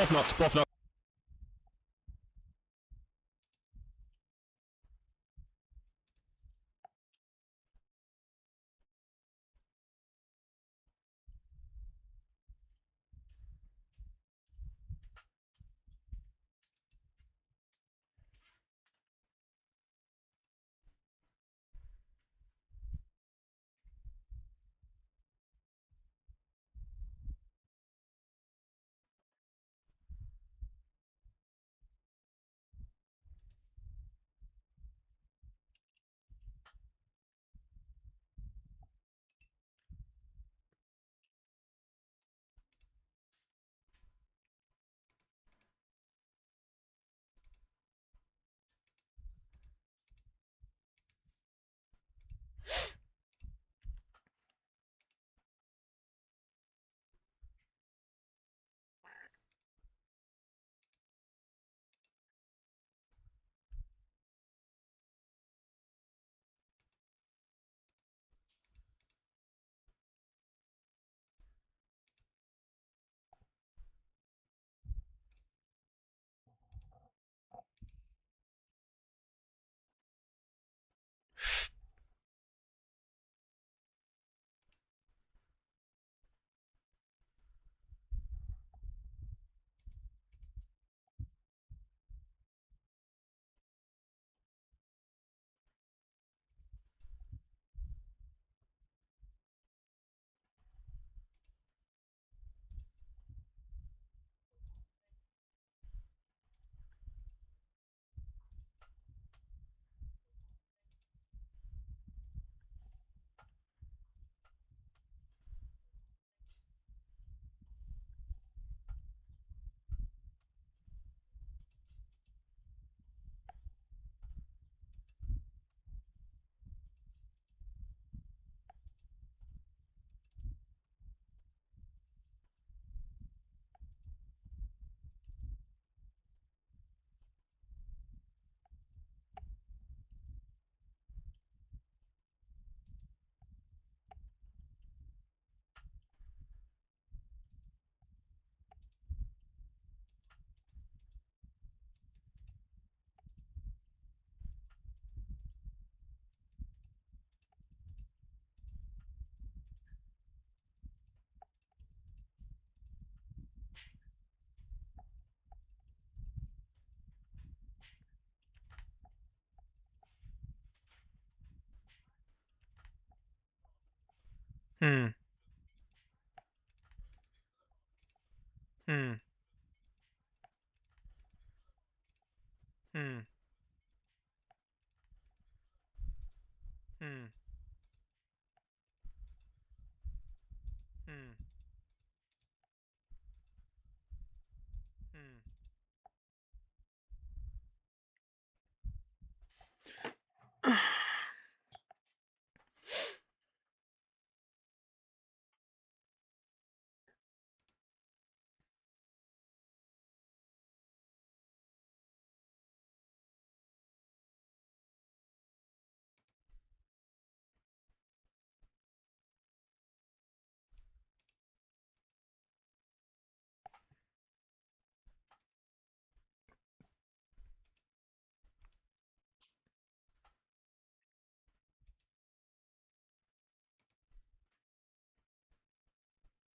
Both knocked, both knocked. Hmm. Hmm. Hmm. Hmm. Hmm. Hmm.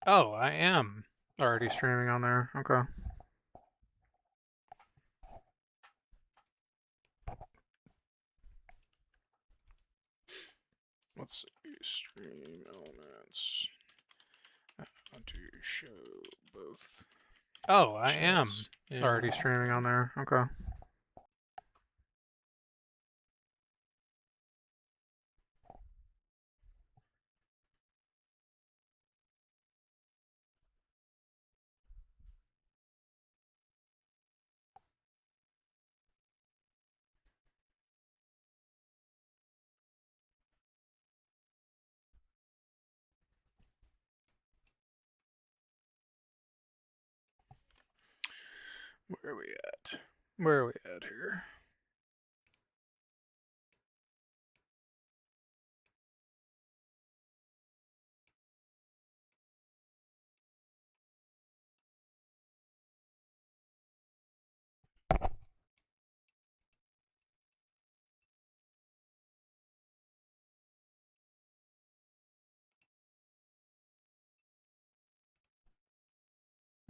Oh, I am already streaming on there. Okay. Let's see. Stream elements. I want to show both. Oh, I am already streaming on there. Okay. Where are we at? Where are we at here?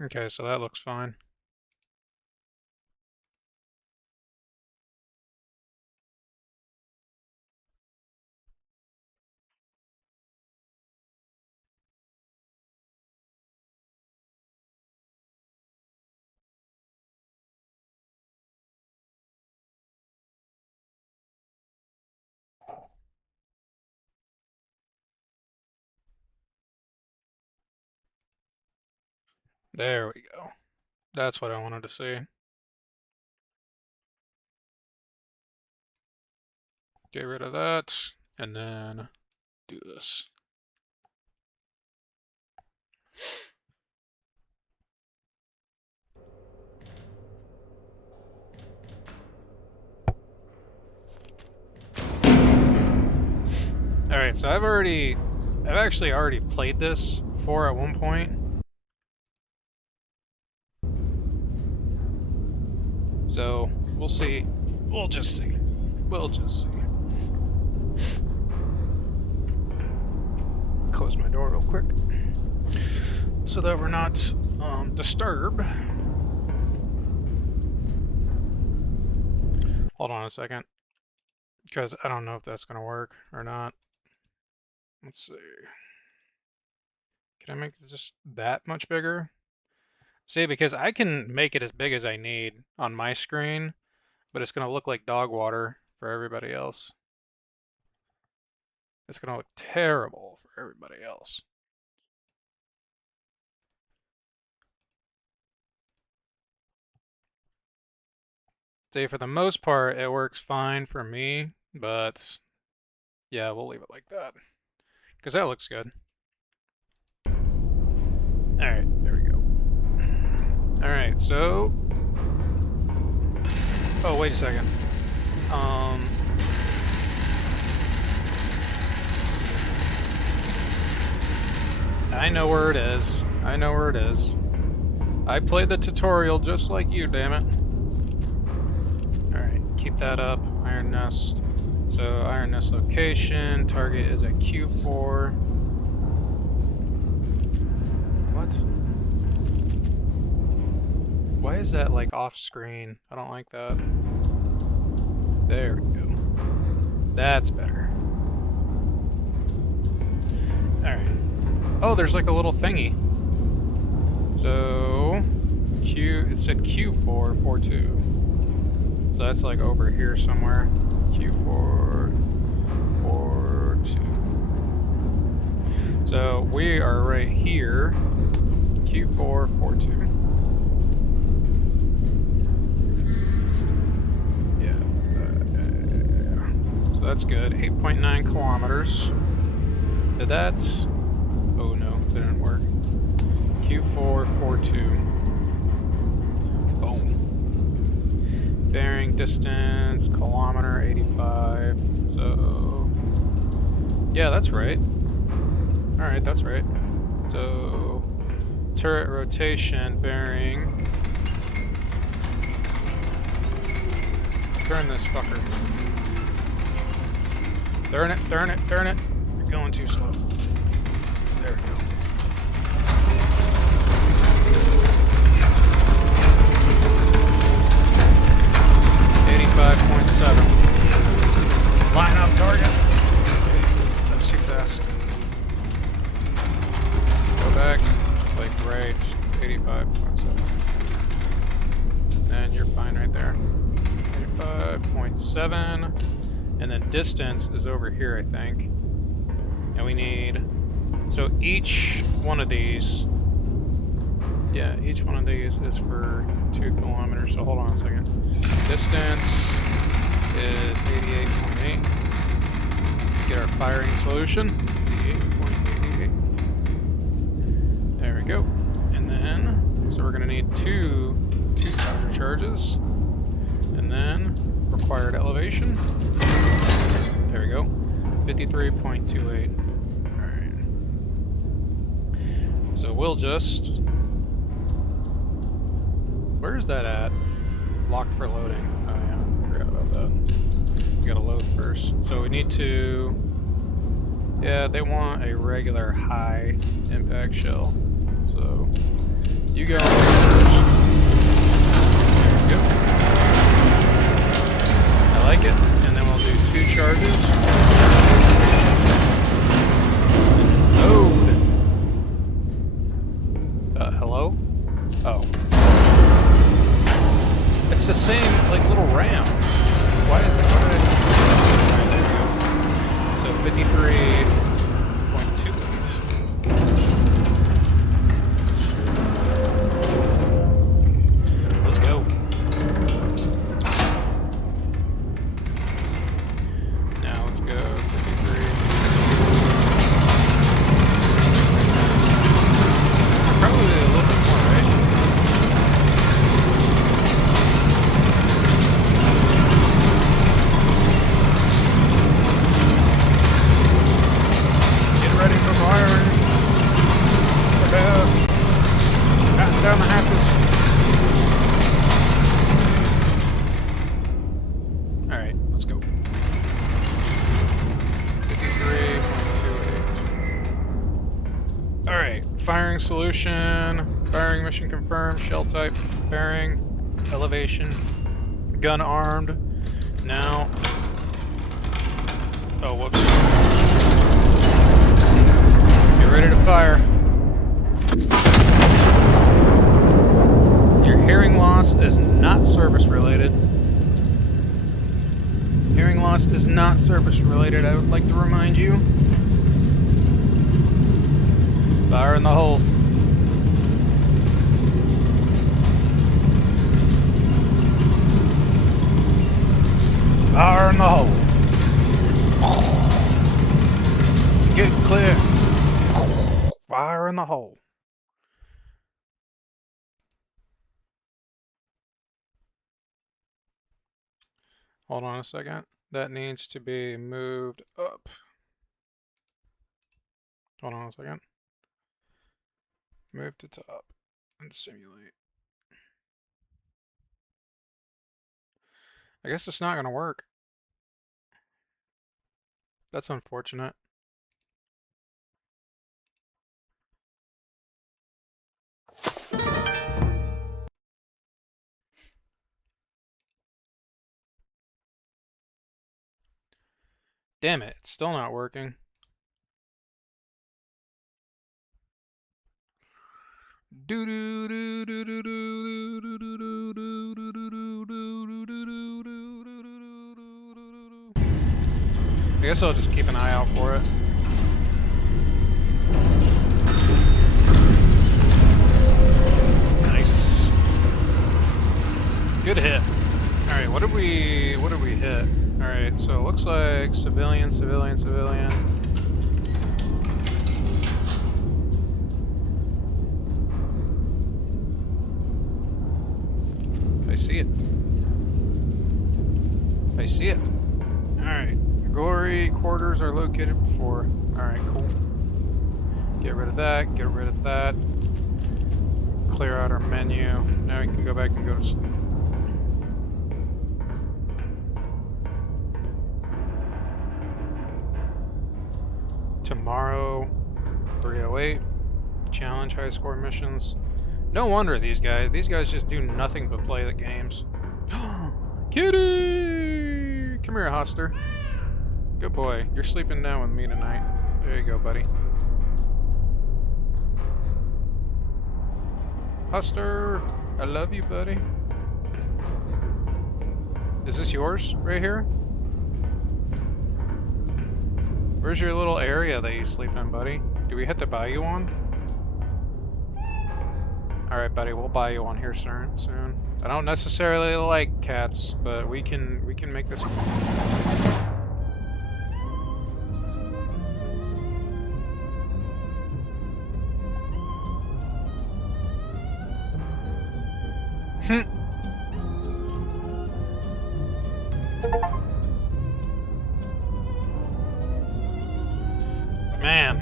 Okay, so that looks fine. There we go. That's what I wanted to see. Get rid of that, and then do this. Alright, so I've actually already played this before at one point. So, we'll see. We'll just see. We'll just see. Close my door real quick so that we're not disturbed. Hold on a second, because I don't know if that's going to work or not. Let's see. Can I make it just that much bigger? See, because I can make it as big as I need on my screen, but it's going to look like dog water for everybody else. It's going to look terrible for everybody else. See, for the most part, it works fine for me, but yeah, we'll leave it like that, because that looks good. Alright, there we go. Alright, so... Oh, wait a second. I know where it is. I know where it is. I played the tutorial just like you, damn it. Alright, keep that up. Iron Nest. So, Iron Nest location. Target is at Q4. What? Why is that, like, off screen? I don't like that. There we go. That's better. Alright. Oh, there's like a little thingy. So, it said Q4, 4-2. So that's like over here somewhere. Q4, 4-2. So we are right here. Q4, 4-2. Yeah. So that's good. 8.9 kilometers. Did that? Oh no, that didn't work. Q4, 4-2. Boom. Bearing distance, kilometer, 85. So, yeah, that's right. Alright, that's right. So, turret rotation, bearing. Turn this fucker. Turn it, turn it, turn it. You're going too slow. There we go. 35.7. And you're fine right there. 35.7. And then distance is over here, I think. And we need... So each one of these... Yeah, each one of these is for 2 kilometers. So hold on a second. Distance is 88.8. Get our firing solution. 88.88. There we go. And then, so we're going to need two powder charges. And then, required elevation. There we go. 53.28. Alright. So we'll just... Where's that at? Locked for loading. Oh yeah, forgot about that. We gotta load first. So we need to... Yeah, they want a regular high impact shell. So, you go first. There we go. I like it. And then we'll do 2 charges. Load! Hello? Oh. It's the same, like, little ram. Why is it? So 53.28. Let's go. Now let's go 53. Probably a little bit more, right? Ready for firing. Prepare. Batten down the hatches. Alright, let's go. 53.28. Alright, firing solution. Firing mission confirmed. Shell type. Bearing. Elevation. Gun armed. Now. Oh, whoops. Ready to fire. Your hearing loss is not service related. Hearing loss is not service related, I would like to remind you. Fire in the hole. Fire in the hole. Get clear. Fire in the hole. Hold on a second. That needs to be moved up. Hold on a second. Move to top and simulate. I guess it's not going to work. That's unfortunate. Damn it, it's still not working. I guess I'll just keep an eye out for it. Nice. Good hit. Alright, what did we hit? Alright, so it looks like civilian, civilian, civilian. I see it. I see it. Alright. Glory quarters are located before. Alright, cool. Get rid of that, get rid of that. Clear out our menu. Now we can go back and go to sleep. Tomorrow, 308. Challenge high score missions. No wonder these guys just do nothing but play the games. Kitty! Come here, Hoster. Good boy. You're sleeping down with me tonight. There you go, buddy. Huster, I love you, buddy. Is this yours right here? Where's your little area that you sleep in, buddy? Do we have to buy you one? Alright, buddy, we'll buy you one here soon. I don't necessarily like cats, but we can make this one. Man.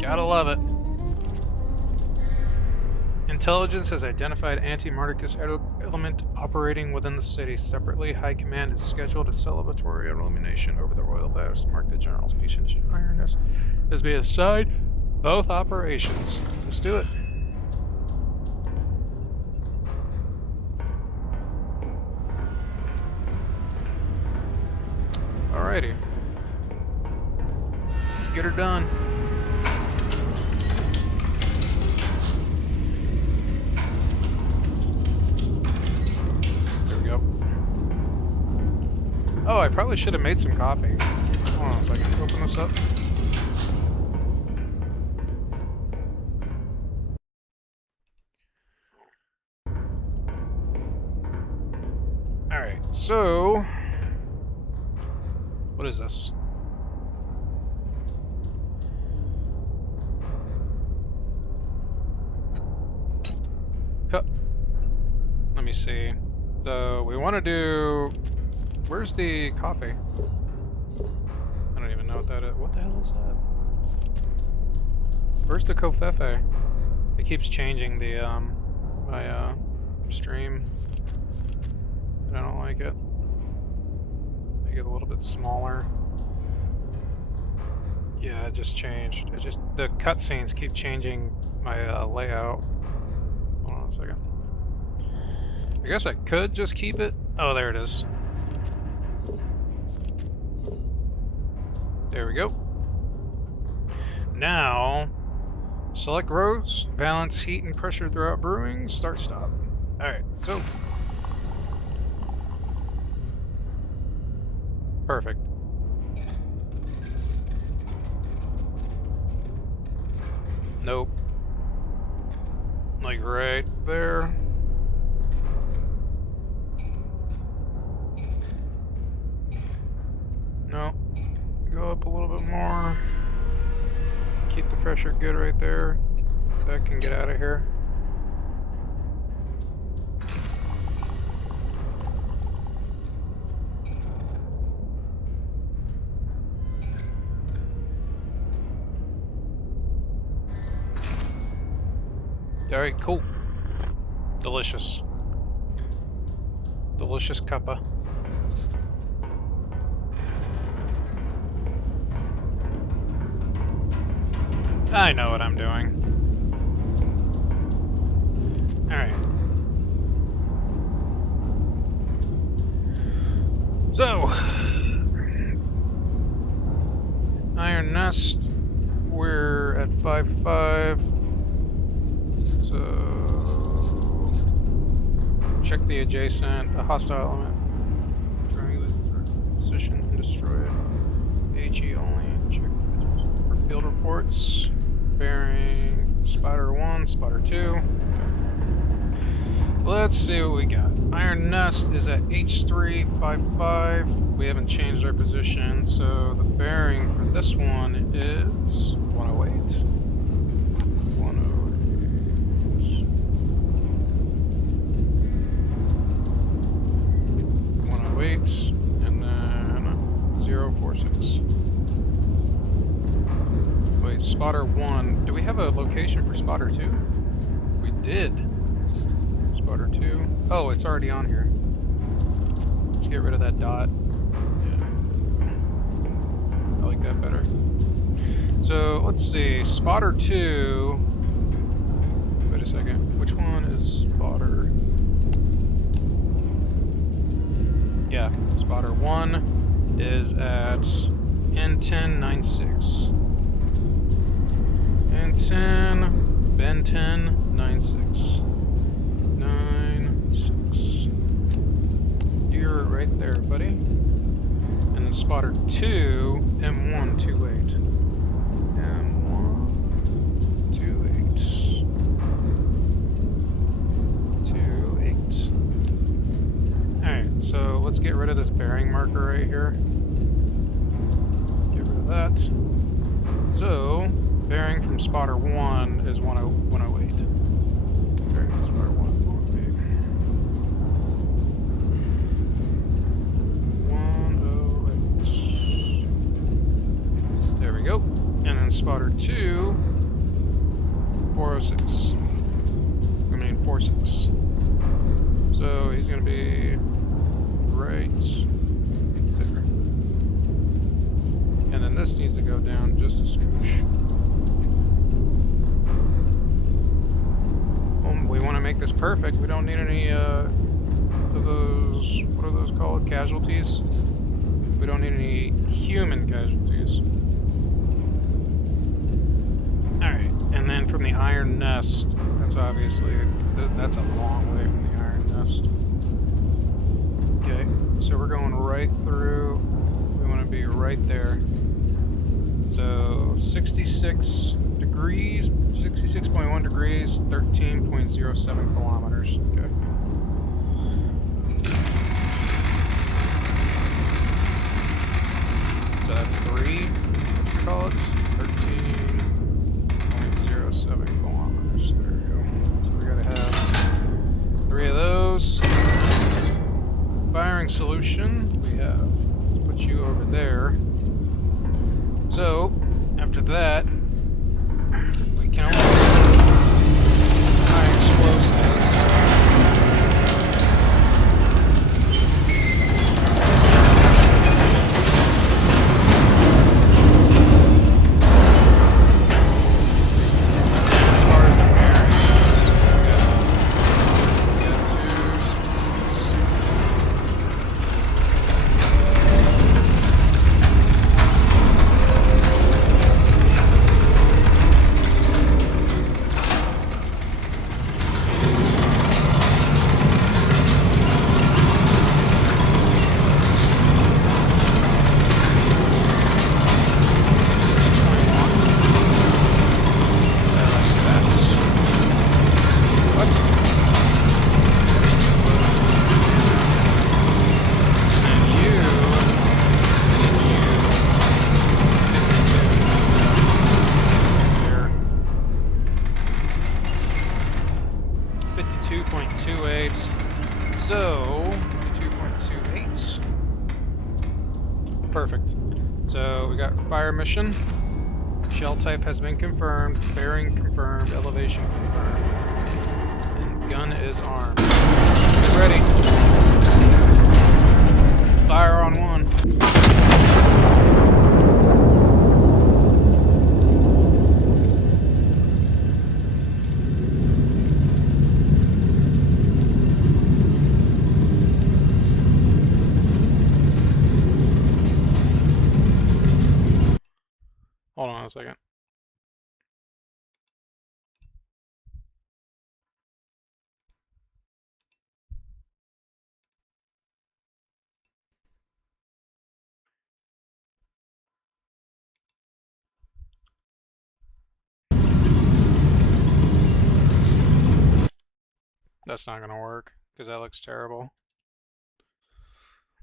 Gotta love it. Intelligence has identified anti-Marticus element operating within the city. Separately, High Command has scheduled a celebratory illumination over the royal fast to mark the general's peace and ironess. As be aside, both operations. Let's do it. Alrighty. Let's get her done. There we go. Oh, I probably should have made some coffee. Hold on a second. Open this up. Alright, so... what is this? Let me see. So we want to do... where's the coffee? I don't even know what that is. What the hell is that? Where's the covfefe? It keeps changing the my stream. And I don't like it. Make it a little bit smaller. Yeah, it just changed. It just, the cutscenes keep changing my layout. Hold on a second. I guess I could just keep it. Oh, there it is. There we go. Now, select roast, balance heat and pressure throughout brewing, start stop. Alright, so. Perfect. Nope. Like right there. No. Go up a little bit more. Keep the pressure good right there. That can get out of here. Alright, cool. Delicious. Delicious cuppa. I know what I'm doing. Alright. So, Iron Nest, we're at 5.5. So, check the adjacent, a hostile element. Triangulate the position and destroy it. HE only. Check for field reports. Bearing spotter 1, spotter 2. Okay. Let's see what we got. Iron Nest is at H355. We haven't changed our position, so the bearing for this one is 108. 108, and then 046. Wait, spotter 1. Do we have a location for spotter 2? We did. Spotter 2. Oh, it's already on here. Let's get rid of that dot. Yeah. I like that better. So, let's see. Spotter 2. Wait a second. Which one is spotter? Yeah, spotter 1 is at N1096. N10, bend 1010 96. 96. You're right there, buddy. And then spotter 2, M1 28. M1 28. 28. Alright, so let's get rid of this bearing marker right here. Get rid of that. So, bearing from spotter 1 is 108. Bearing from spotter 1 is 108. 108. There we go. And then spotter 2, 406. I mean 46. So he's going to be right there. And then this needs to go down just a scooch. We want to make this perfect. We don't need any of those, what are those called? Casualties? We don't need any human casualties. Alright, and then from the iron nest, that's obviously, that's a long way from the iron nest. Okay, so we're going right through, we want to be right there. So 66 degrees, 66.1 degrees, 13.07 kilometers. Okay. So that's 3, what you call it? 13.07 kilometers. There we go. So we gotta have 3 of those. Firing solution, we have, let's put you over there. So, after that, we can only high explosives. As far as the bearings, we got 52.28. So, 52.28. Perfect. So, we got fire mission. Shell type has been confirmed. Bearing confirmed. Elevation confirmed. And gun is armed. Get ready. Fire on 1. Hold on a second. That's not gonna work, because that looks terrible.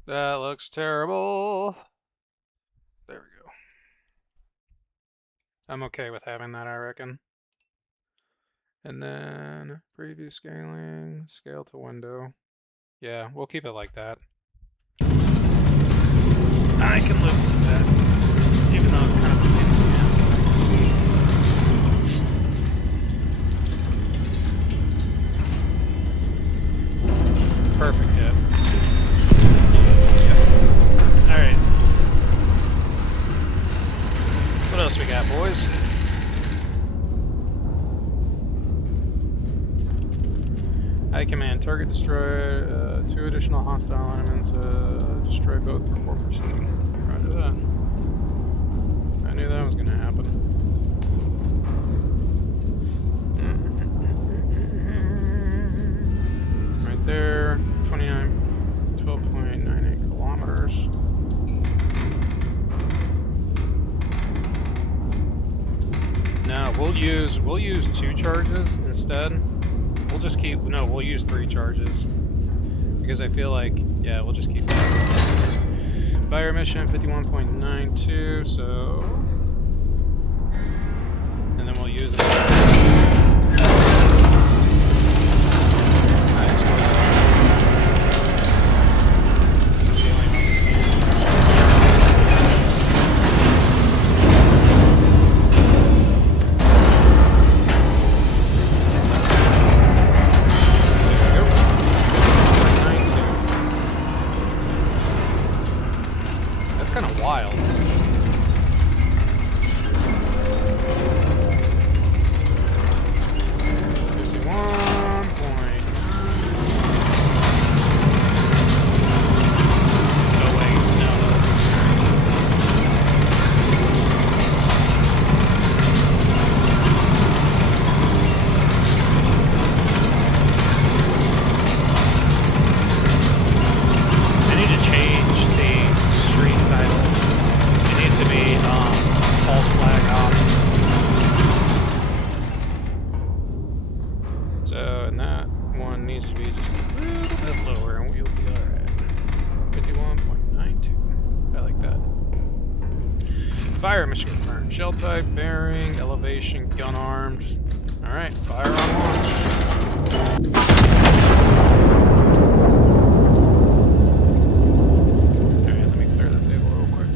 That looks terrible. There we go. I'm okay with having that, I reckon. And then preview scaling, scale to window. Yeah, we'll keep it like that. I can live with that, even though it's kind of a pain in the ass to see. Perfect hit. Yeah. Alright. What else we got, boys? High command, target destroyed, 2 additional hostile elements, destroy both before proceeding. Roger that. I knew that was gonna happen. we'll use 2 charges instead. We'll use 3 charges. Because I feel like, yeah, we'll just keep that. Fire emission 51.92, so... And then we'll use it. Fire mission confirmed. Shell type, bearing, elevation, gun armed. Alright, fire on launch. Alright, let me clear the table real quick.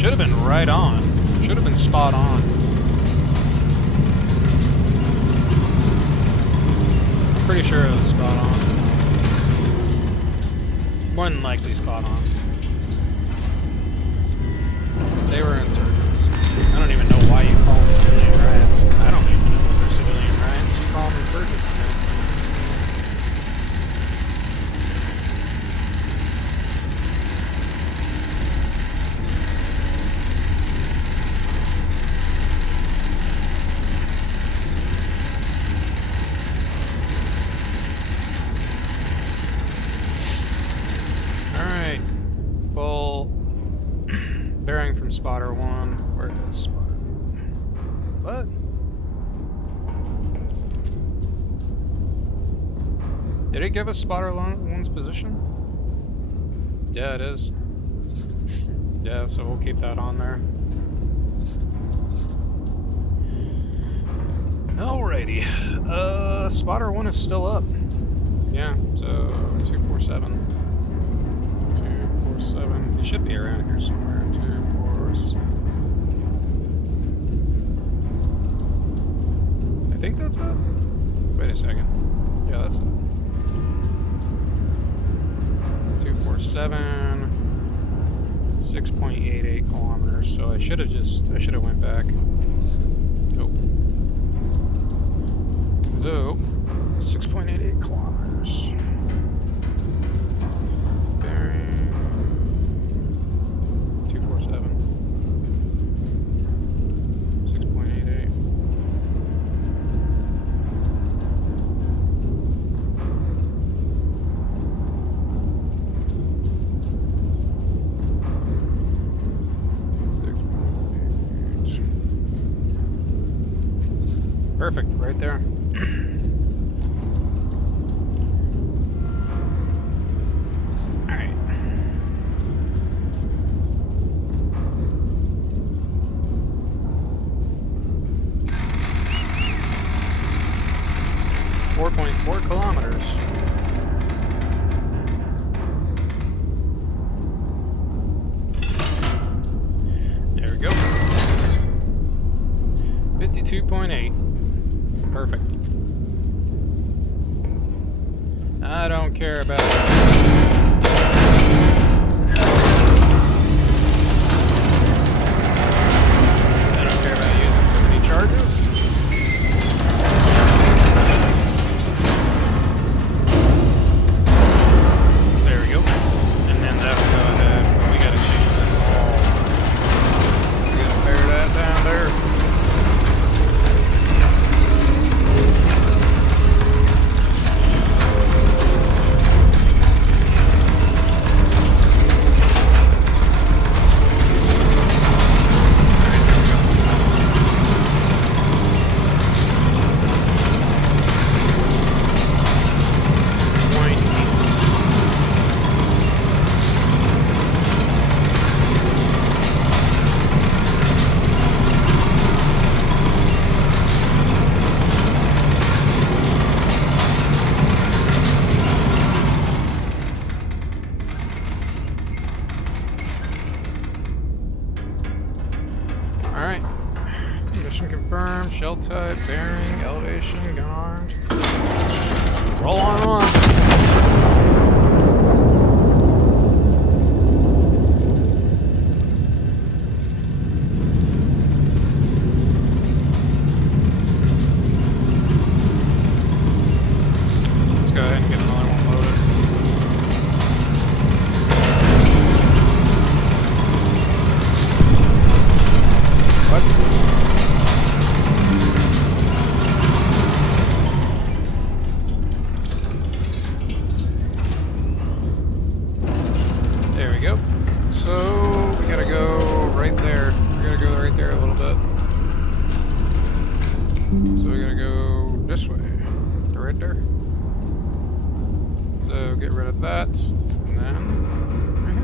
Should have been right on. Should have been spot on. Pretty sure it was spot on. More than likely spot on. They were insurgents. I don't even know why you call them civilian riots. I don't even know if they're civilian riots. You call them insurgents, man. Bearing from spotter 1. Where is spotter? What? Did it give us spotter 1's position? Yeah, it is. Yeah, so we'll keep that on there. Alrighty. Spotter 1 is still up. Yeah, so 247. 247. He should be around here somewhere. 247. I think that's it. Wait a second. Yeah, that's it. 247. 6.88 kilometers. So I should have went back. Oh. So 6.88 kilometers. Bearing 247. 6.88. Perfect, right there. Alright. .4 kilometers. There we go. 52.8. Perfect. I don't care about that. I don't care about using too many charges. There we go. And then that will go ahead. But we gotta change this all. We gotta pair that down there. Roll on. Let's go ahead and get another one loaded. What? There we go. So we gotta go right there. We gotta go right there a little bit. So we gotta go this way. To right there. So get rid of that. And then right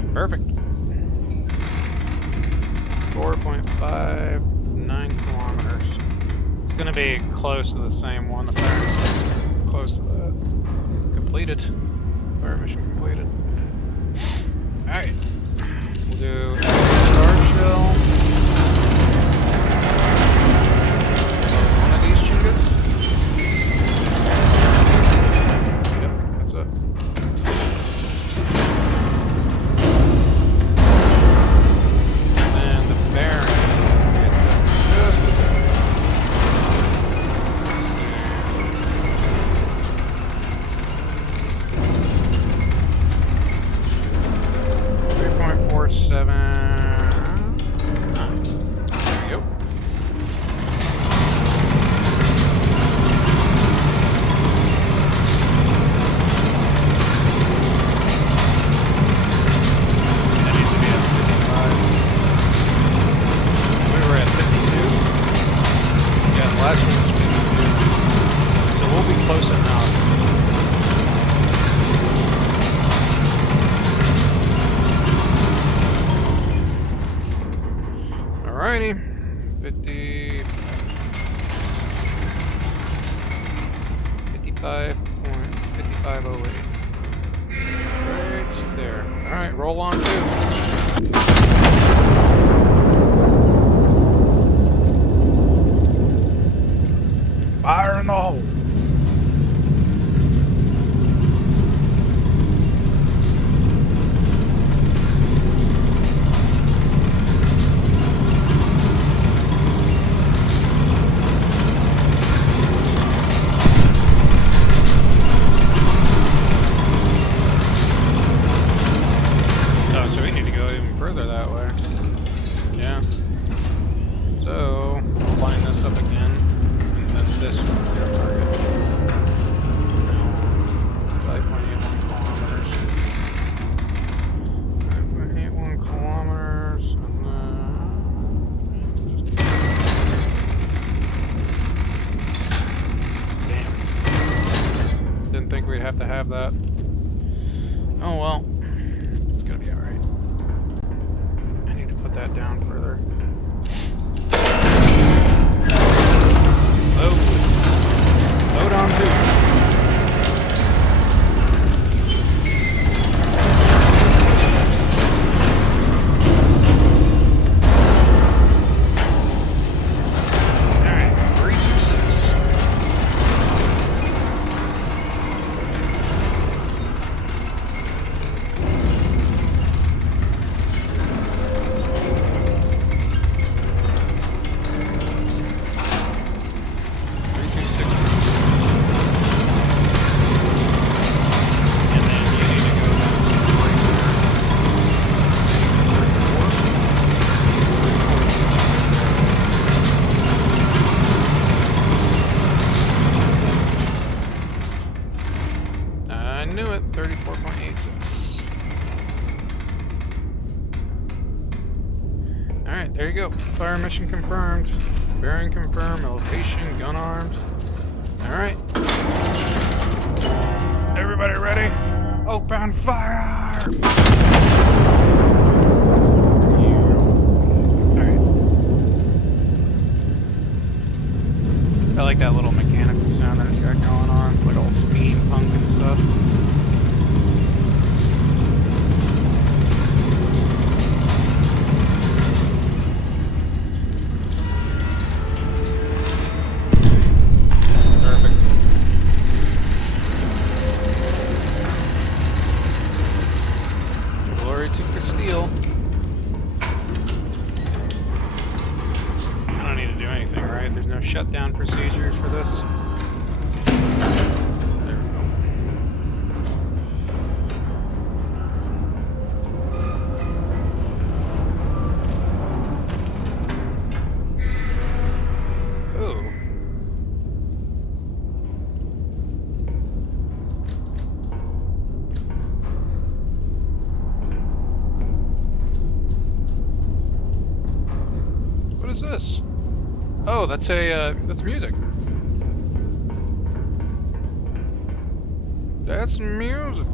here. Perfect. 4.59 kilometers. It's gonna be close to the same one. The fire mission, close to that. Completed. Fire mission completed. Alright. We'll do star shell. One of these chingas. Yep, that's it. And the bearing. Just the bearing. Alrighty. 55.5508. Right there. Alright, roll on two. Fire in the hole. Have to have that. Oh well, it's gonna be alright. I need to put that down further. Load on two. Alright, 326. I knew it, 34.86. Alright, there you go. Fire mission confirmed. Bearing confirmed. Elevation, gun arms. Alright. Everybody ready? Open fire! Alright. I like that little mechanical sound that it's got going on. It's like all steampunk and stuff. no shutdown procedures for this. There we go. Ooh. What is this? Oh, that's that's music. That's music.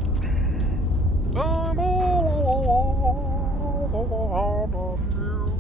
I'm all about music.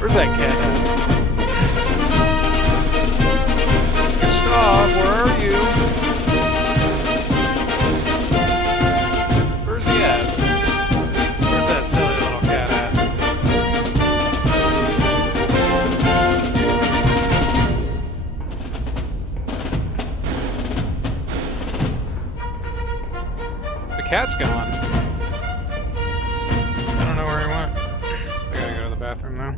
Where's that cat at? Gustav, where are you? Where's he at? Where's that silly little cat at? The cat's gone. I don't know where he went. I gotta go to the bathroom now.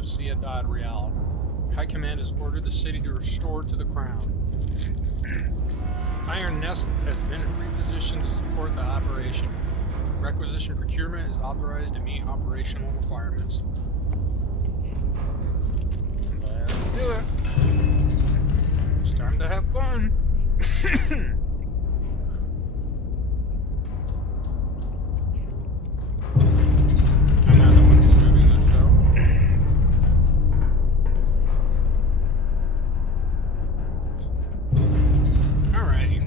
of Ciudad Real. High Command has ordered the city to restore to the crown. Iron Nest has been repositioned to support the operation. Requisition procurement is authorized to meet operational requirements. Let's do it. It's time to have fun. I'm not the one who's moving this show. Alrighty.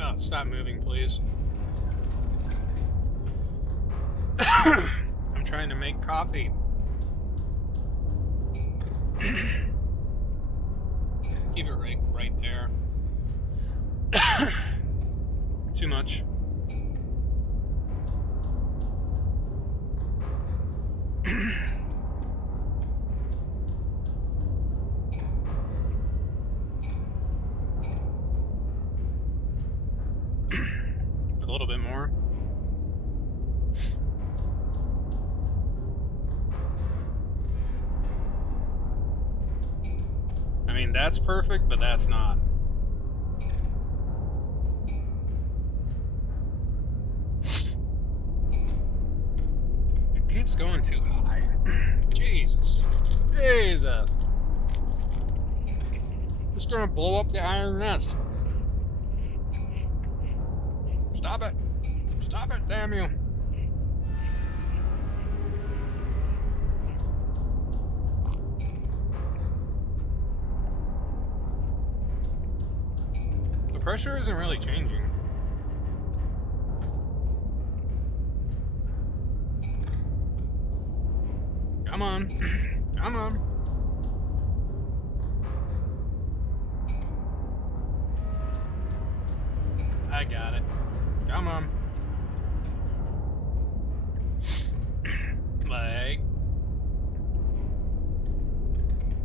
Oh, stop moving, please. I'm trying to make coffee. Keep it right there. Too much. A little bit more. I mean, that's perfect, but that's not. It keeps going too high. Jesus. Jesus. Just gonna blow up the Iron Nest. Stop it. Stop it, damn you. The pressure isn't really changing. Come on. Come on. I got it. Come on. Like.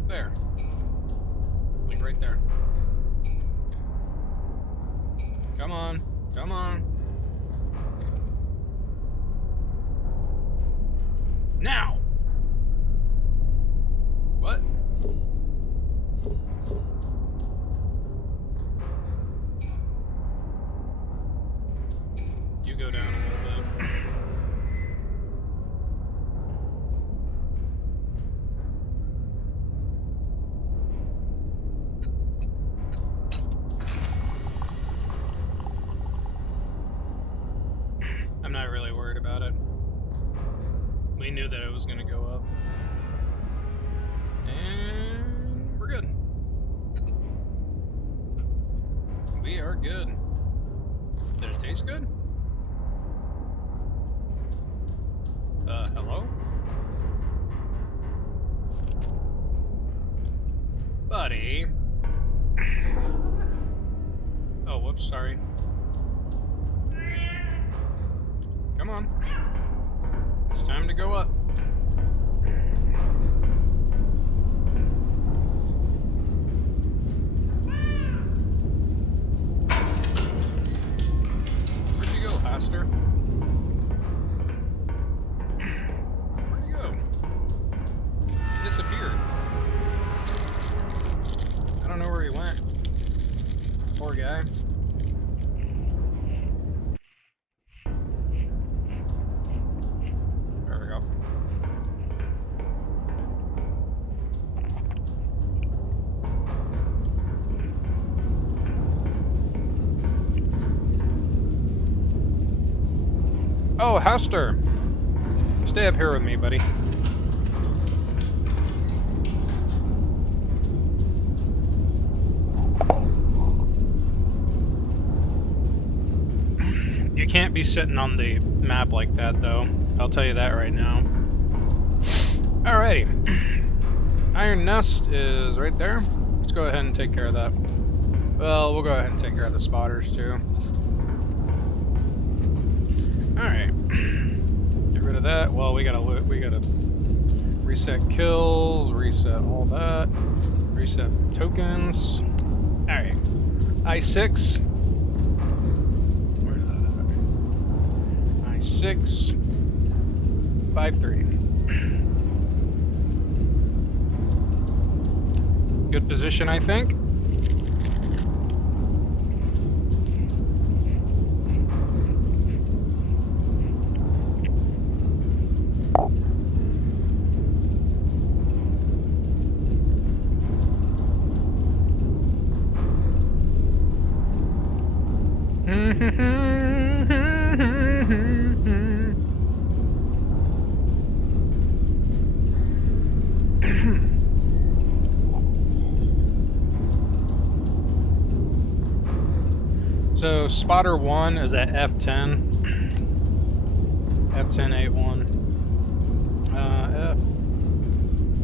There. Like right there. Come on. Come on. Now! What? You go down a little bit. I'm not really worried about it. We knew that it was going to go up. And we're good. We are good. Did it taste good? Hello? Buddy. Oh, whoops, sorry. Come on. It's time to go up. Where'd you go, Haster? Where'd you go? He disappeared. I don't know where he went. Poor guy. There we go. Oh, Haster! Stay up here with me, buddy. You can't be sitting on the map like that, though. I'll tell you that right now. Alrighty. Iron Nest is right there. Let's go ahead and take care of that. Well, we'll go ahead and take care of the spotters, too. Alright. Get rid of that. Well, we gotta reset kills, reset all that, reset tokens. Alright. I6. Where's that at? I6. 5-3. Good position, I think. So spotter 1 is at F10. F10 81.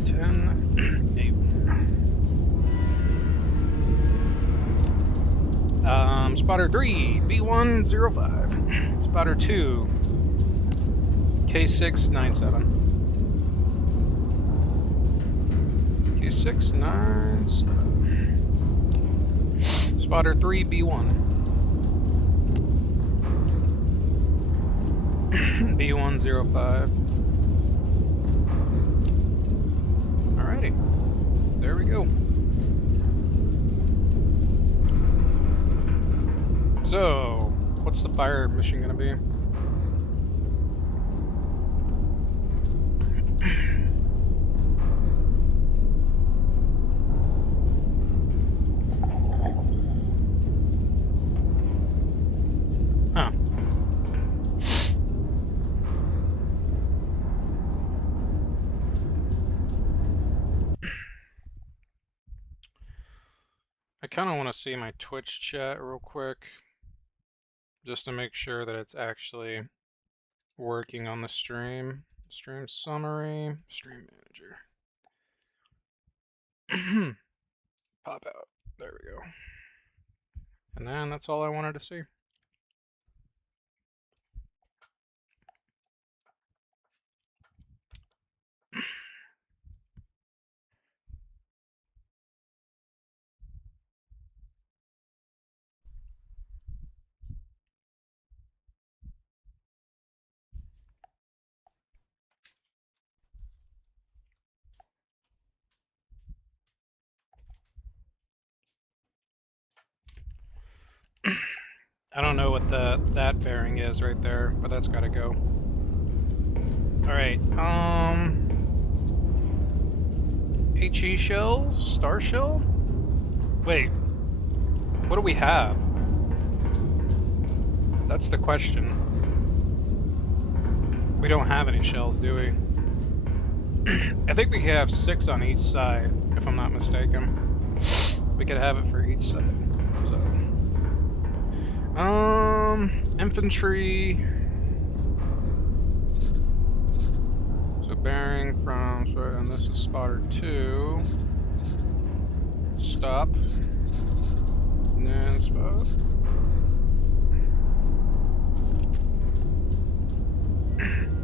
F10 81. Spotter 3 B105. Spotter 2 K697. K697. Spotter 3 B1. B105. Alrighty. There we go. So, what's the fire mission gonna be? Huh. I kind of want to see my Twitch chat real quick, just to make sure that it's actually working on the stream. Stream summary, stream manager. Pop out. There we go. And then that's all I wanted to see. I don't know what that bearing is right there, but that's gotta go. Alright, HE shells? Star shell? Wait, what do we have? That's the question. We don't have any shells, do we? I think we have 6 on each side, if I'm not mistaken. We could have it for each side. So, infantry. So bearing from, and this is spotter 2. Stop. And then spot.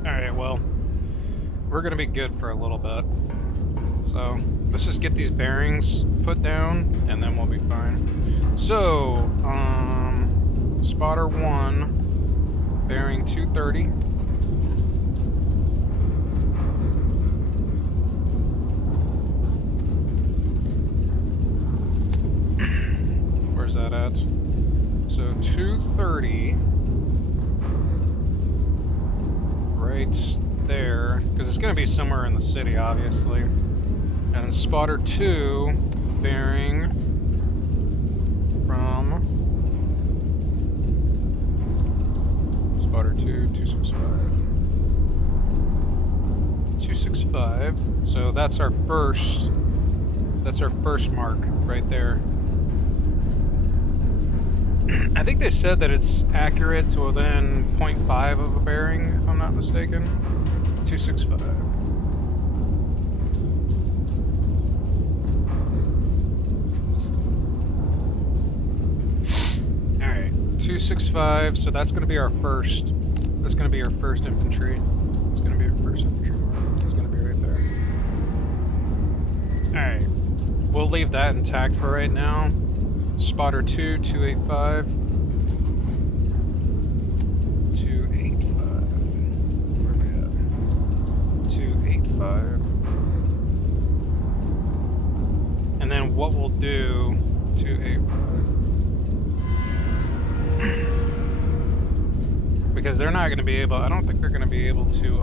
Alright, well, we're gonna be good for a little bit. So, let's just get these bearings put down, and then we'll be fine. So, spotter 1, bearing 230. Where's that at? So, 230. Right there, because it's going to be somewhere in the city, obviously. And spotter 2, bearing from spotter 2, 265. 265. So that's our first mark right there. I think they said that it's accurate to within 0.5 of a bearing, if I'm not mistaken. 265. Alright, 265, so that's going to be our first. That's going to be our first infantry. It's going to be our first infantry mark. It's going to be right there. Alright, we'll leave that intact for right now. Spotter 2, 285. 285. Where are we at? 285. And then what we'll do to a... because they're not going to be able... I don't think they're going to be able to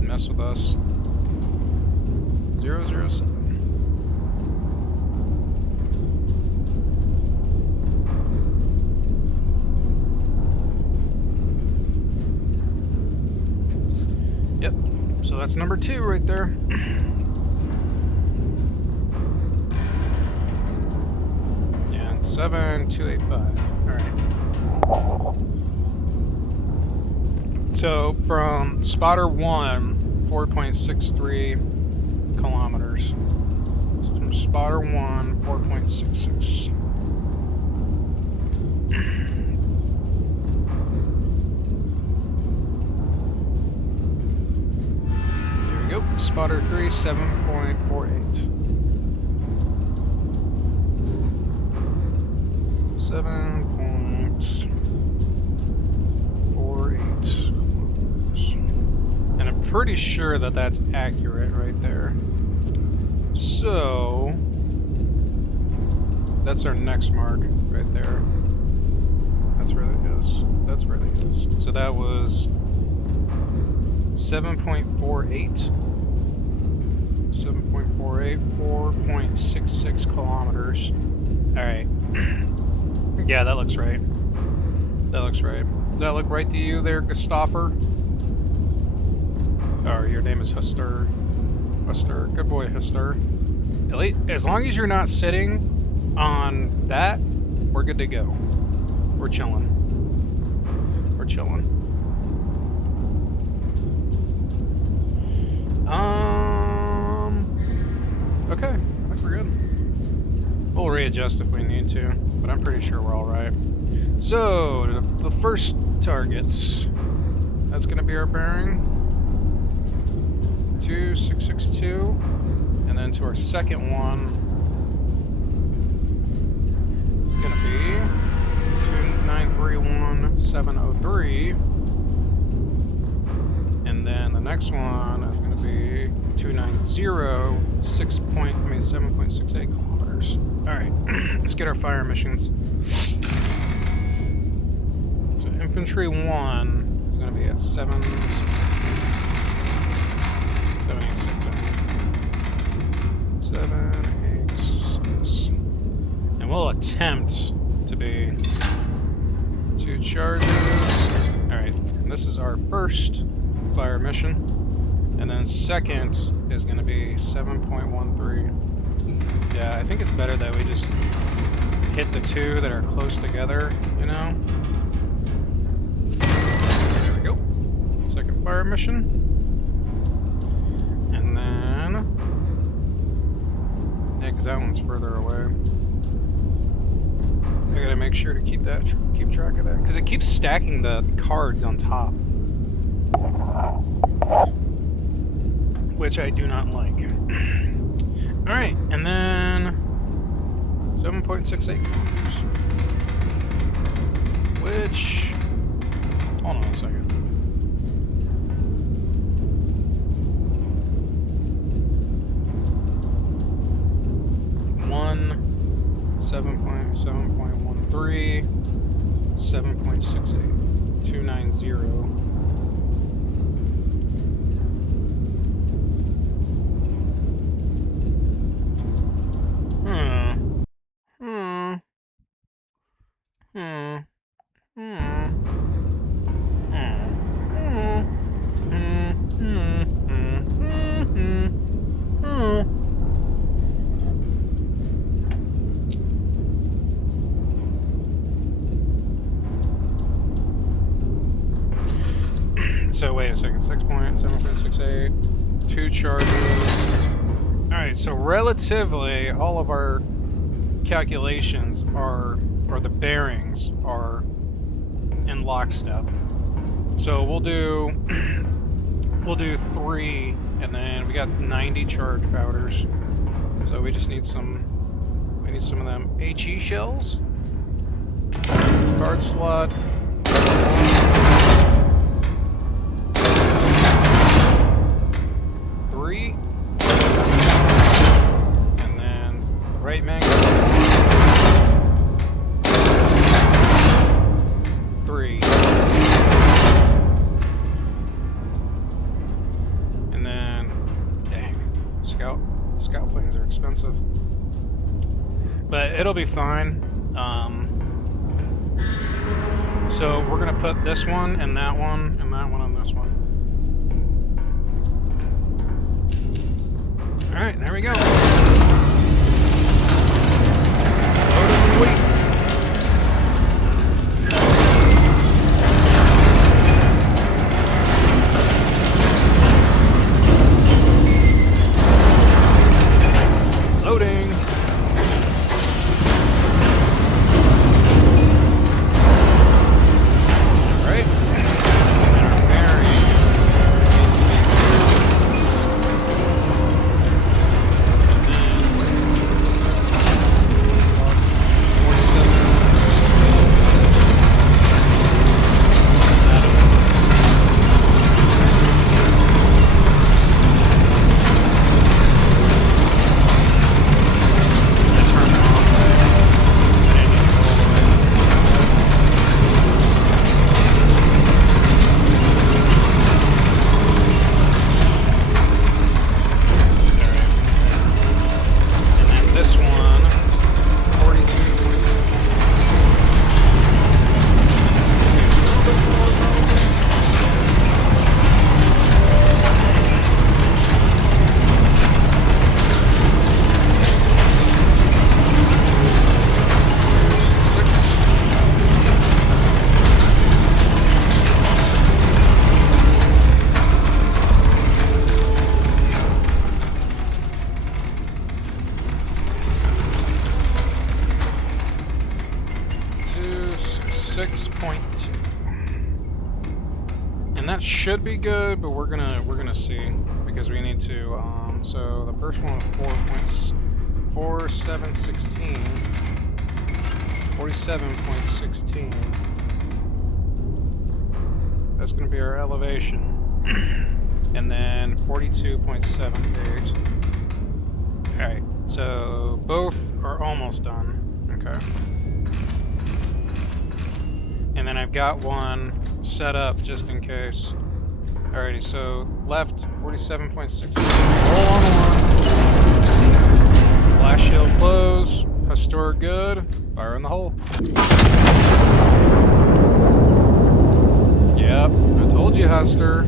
mess with us. 007. Yep. So that's number 2 right there. And 7285. Alright. So from spotter 1, 4.63 kilometers. So from spotter 1, 4.66. There we go. Spotter 3, 7.48. 7.48 kilometers. And I'm pretty sure that that's accurate right there. So that's our next mark right there. That's where that is. That's where that is. So that was 7.48. 7.48, 4.66 kilometers. Alright. Yeah, that looks right. That looks right. Does that look right to you there, Gustaffer? Oh, your name is Huster. Huster. Good boy, Huster. As long as you're not sitting on that, we're good to go. We're chilling. We're chilling. Okay. I think we're good. We'll readjust if we need to, but I'm pretty sure we're all right. So, the first targets. That's going to be our bearing. 2662. And then to our second one, it's going to be 2931703. And then the next one is going to be 7.68 kilometers. Alright, let's get our fire missions. So infantry 1 is going to be at 786. And we'll attempt to be 2 charges. Alright, and this is our first fire mission. And then second is going to be 7.13. Yeah, I think it's better that we just hit the 2 that are close together, you know? There we go. Second fire mission. And then... yeah, because that one's further away. I gotta make sure to keep track of that. Because it keeps stacking the cards on top. Which I do not like. Alright, and then 7.68 kilometers. Which... hold on a second. One 7.13 7.68 290. So wait a second, 7.68, 2 charges. Alright, so relatively all of our calculations are, or the bearings are in lockstep. So we'll do 3, and then we got 90 charge powders. So we just need some of them HE shells. Card slot. And then expensive. But it'll be fine. So we're gonna put this one and that one on this one. Alright, there we go. Load and wait. Loading. Alright. And our bearing needs to be 6.2. And that should be good, but we're gonna see because we need to. So the first one was 4716. 47.16. That's gonna be our elevation, and then 42.78. All right, so both are almost done. Okay. And then I've got one set up just in case. Alrighty, so left 47.6. Roll on one. Blast shield close. Hastur good. Fire in the hole. Yep, I told you, Hastur.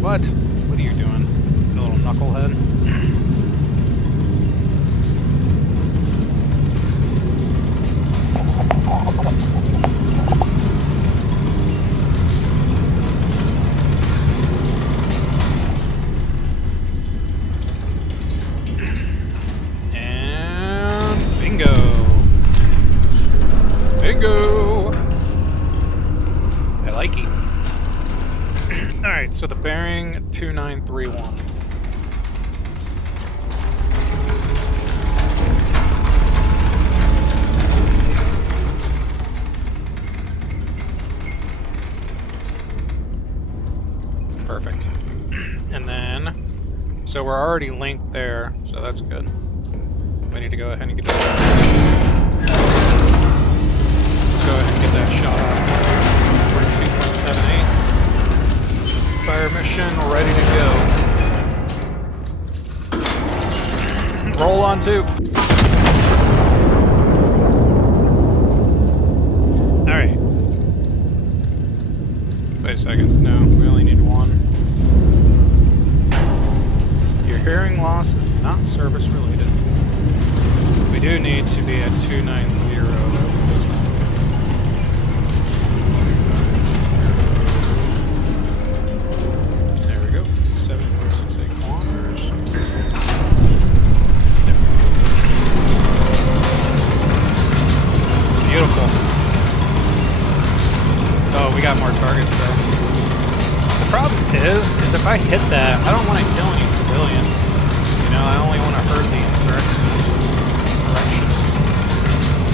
What? What are you doing, you little knucklehead? And bingo! Bingo! I like it. Alright, so the bearing 2931. Perfect. And then, so we're already linked there, so that's good. We need to go ahead and get that. Let's go ahead and get that shot off. 42.78. Fire mission ready to go. Roll on two. Alright. Wait a second. No, we only need one. Your hearing loss is not service related. We do need to be at 290. There we go. 7.68 kilometers. There. Beautiful. Oh, we got more targets though. The problem is if I hit that, I don't want to kill any civilians. You know, I only want to hurt the insurrectionists.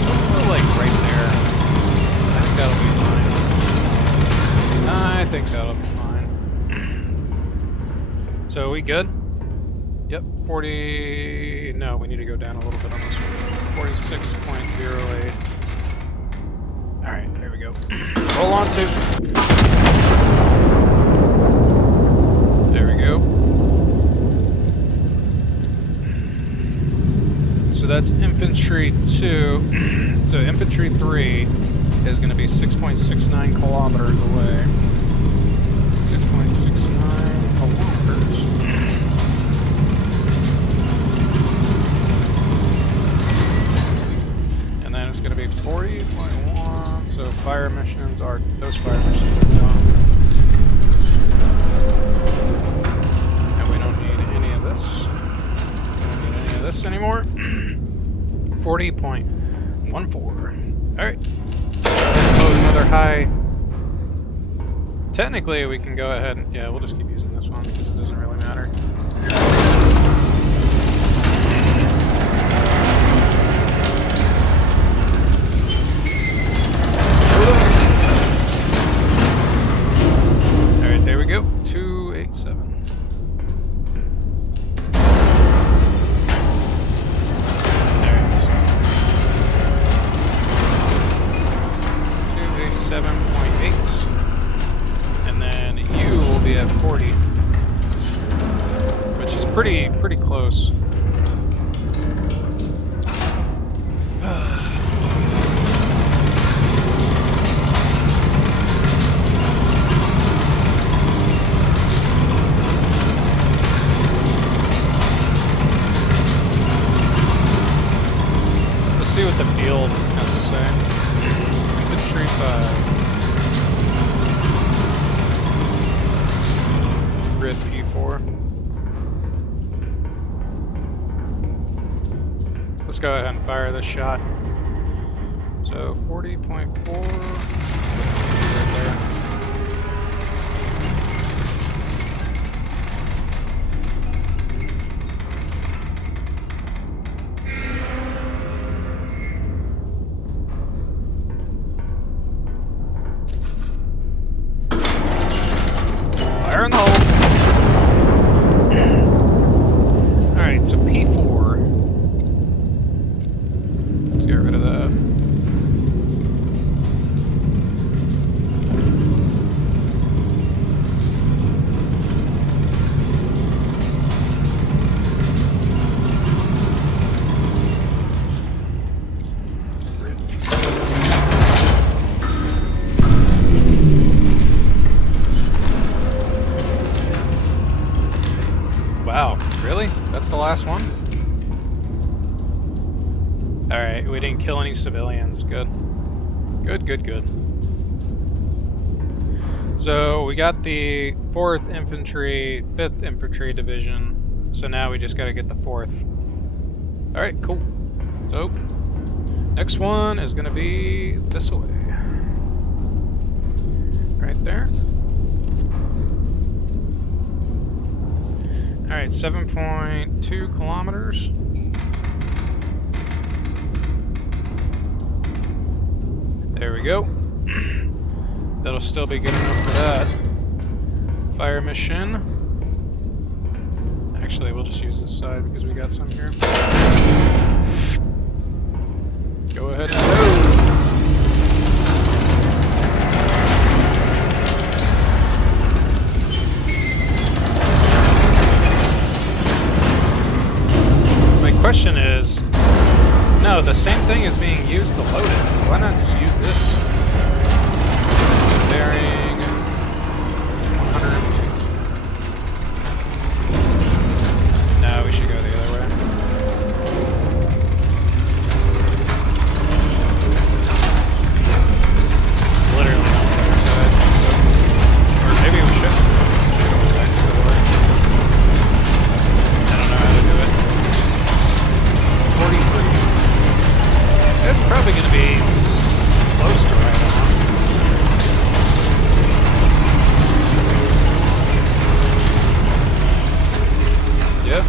So we're like right there. I think that'll be fine. I think that'll be fine. So we good? Yep, 40... No, we need to go down a little bit on this one. 46.08. Alright, there we go. Roll on two. There we go. that's infantry 2. So infantry 3 is going to be 6.69 kilometers away. 6.69 kilometers. And then it's going to be 40.1. So fire missions are, those fire missions are done. And we don't need any of this. We don't need any of this anymore. 40.14. Alright. Oh, another high. Technically, we can go ahead and... Yeah, we'll just keep using this one because it doesn't really matter. Alright, there we go. 287. Alright. 287.8. And then you will be at 40. Which is pretty close. Let's see what the field has to say. Infantry 5. Grid P4. Let's go ahead and fire this shot. So 40.4. Right there. Fire in the hole. Alright, so P4. Let's get rid of that. Wow, really? That's the last one? Alright, we didn't kill any civilians. Good. Good. So, we got the 4th Infantry, 5th Infantry Division. So now we just gotta get the 4th. Alright, cool. So, next one is gonna be this way. Right there. Alright, 7.2 kilometers. There we go. That'll still be good enough for that. Fire mission. Actually, we'll just use this side because we got some here. Go ahead and load. Question is, no, the same thing is being used to load it, so why not just use this? Bearing 102. No, we should go the other way. Literally on the other side. Or maybe we should. Back to the way. I don't know how to do it. 43. That's probably going to be close to right on. Yep.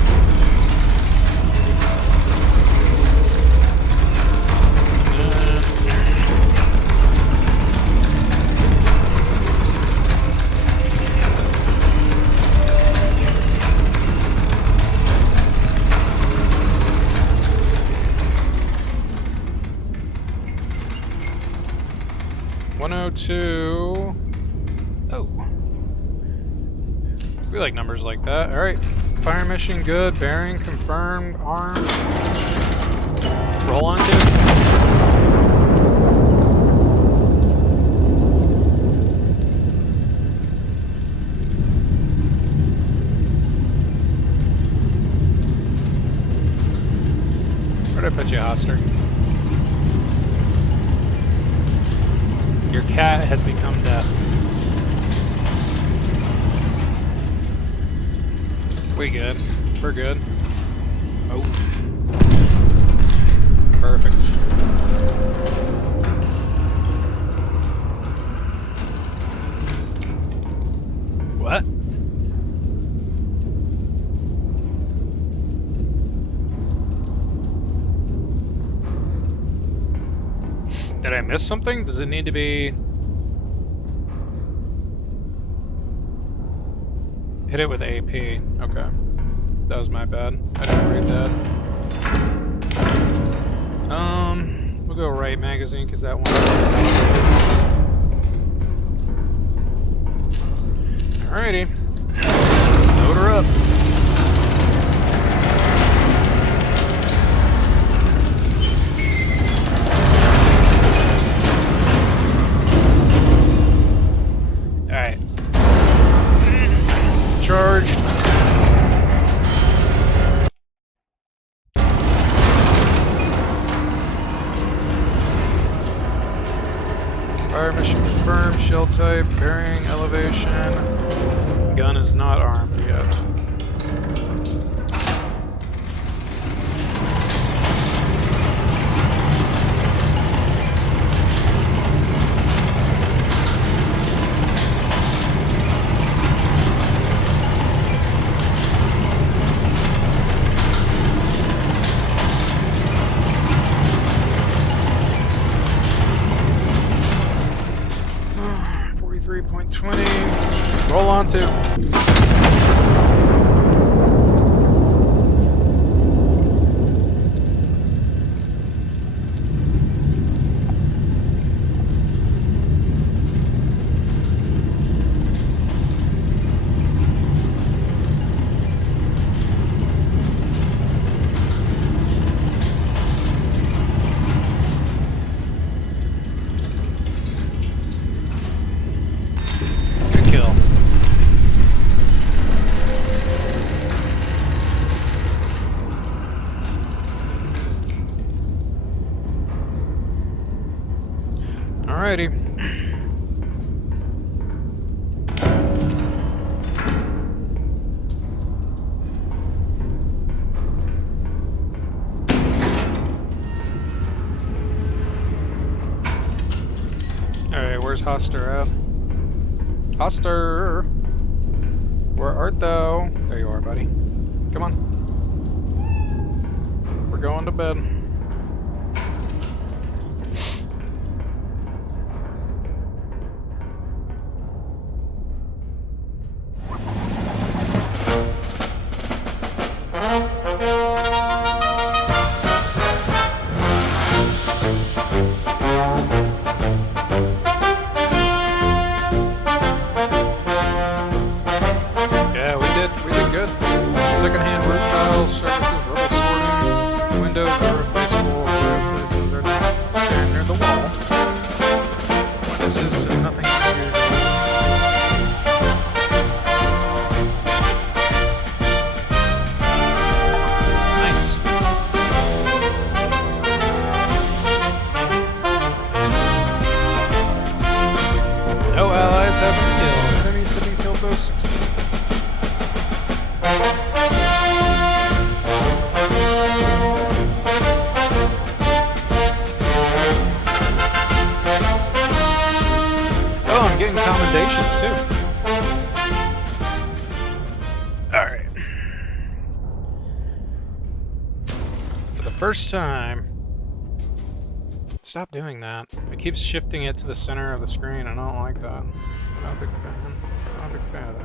$102. Oh. We like numbers like that. Alright. Fire mission good. Bearing confirmed. Armed. Where'd I put you, Hoster? Your cat has become deaf. We good. We're good. Oh. Perfect. What? Did I miss something? Does it need to be... Hit it with AP. Okay. That was my bad. I didn't read that. We'll go right magazine because that one... Alrighty. Load her up. Alright. Charged. Fire mission confirmed. Shell type. Bearing elevation. Gun is not armed yet. Roll on to. Alrighty. Alright, where's Hoster at? Hoster! Where art thou? There you are, buddy. Come on. We're going to bed. Secondhand root tiles, surfaces, rubble sorting, windows are replaceable, citizens are not staring near the wall. This is nothing unusual. Nice. No allies have been killed. Enemies have been killed those 60. Getting commendations too. Alright. For the first time. Stop doing that. It keeps shifting it to the center of the screen. I don't like that. Not a big fan. Not a big fan of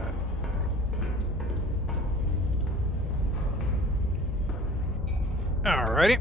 that. Alrighty.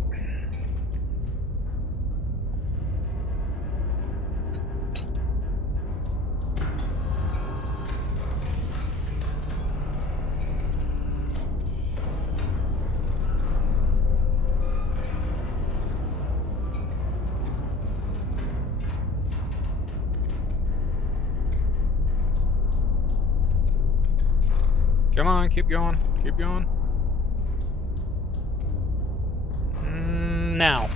Come on, keep going. Keep going. now.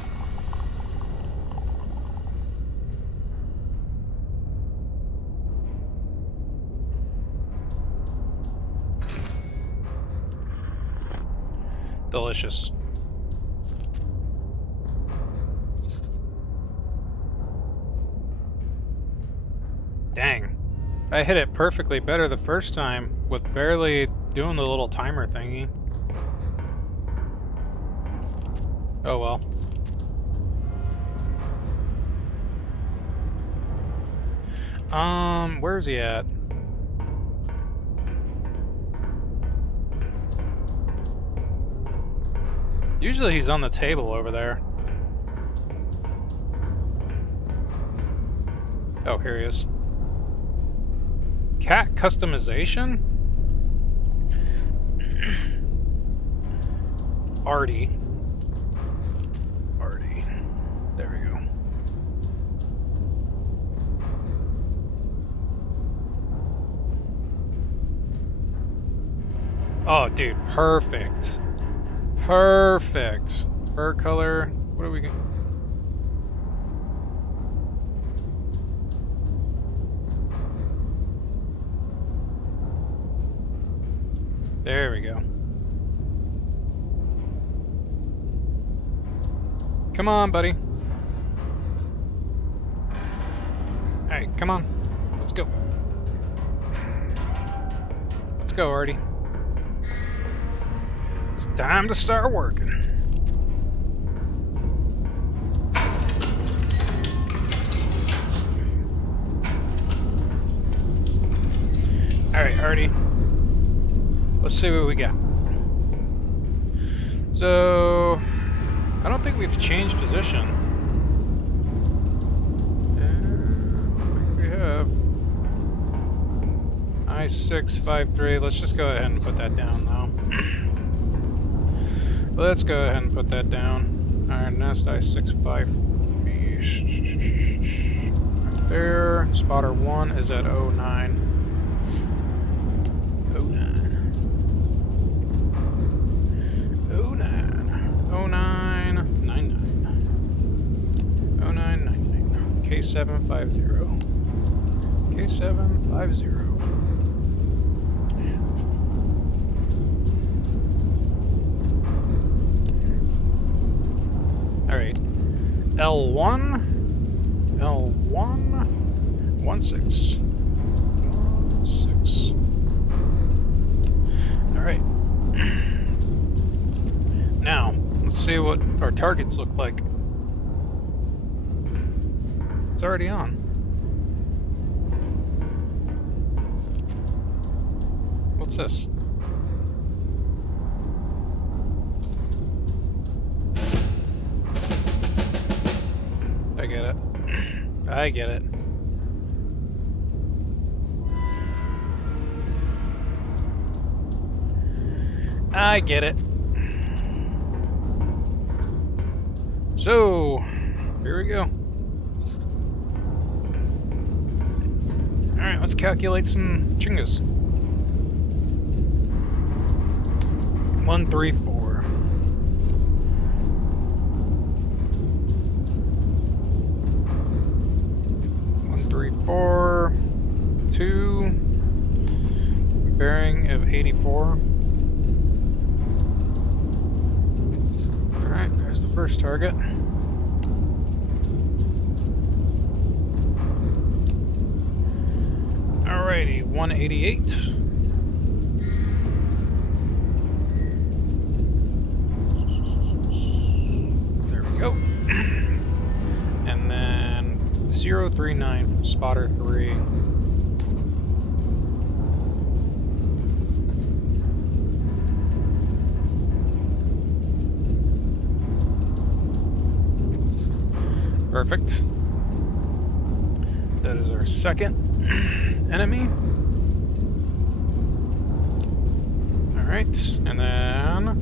Delicious. Dang. I hit it perfectly better the first time with barely doing the little timer thingy. Oh well. Where's he at? Usually he's on the table over there. Oh, here he is. Cat customization? Artie. There we go. Oh, dude, perfect. Perfect. Fur color. What are we going? There we go. Come on, buddy. Hey, come on. Let's go. Let's go, Artie. It's time to start working. Alright, Artie. Let's see what we got. So, I don't think we've changed position. I think we have. I653. Let's just go ahead and put that down now. Let's go ahead and put that down. Iron Nest I65. Right there. Spotter 1 is at 09. 0999. K750. K750. Alright. L1. 16. Alright. Now, let's see what our targets look like. It's already on. What's this? I get it. I get it. I get it. So, here we go. Alright, let's calculate some chingas. 134. Two. Bearing of 84. Alright, there's the first target. Alrighty, 188. There we go. And then 039 from spotter 3. Perfect. That is our second enemy. Alright, and then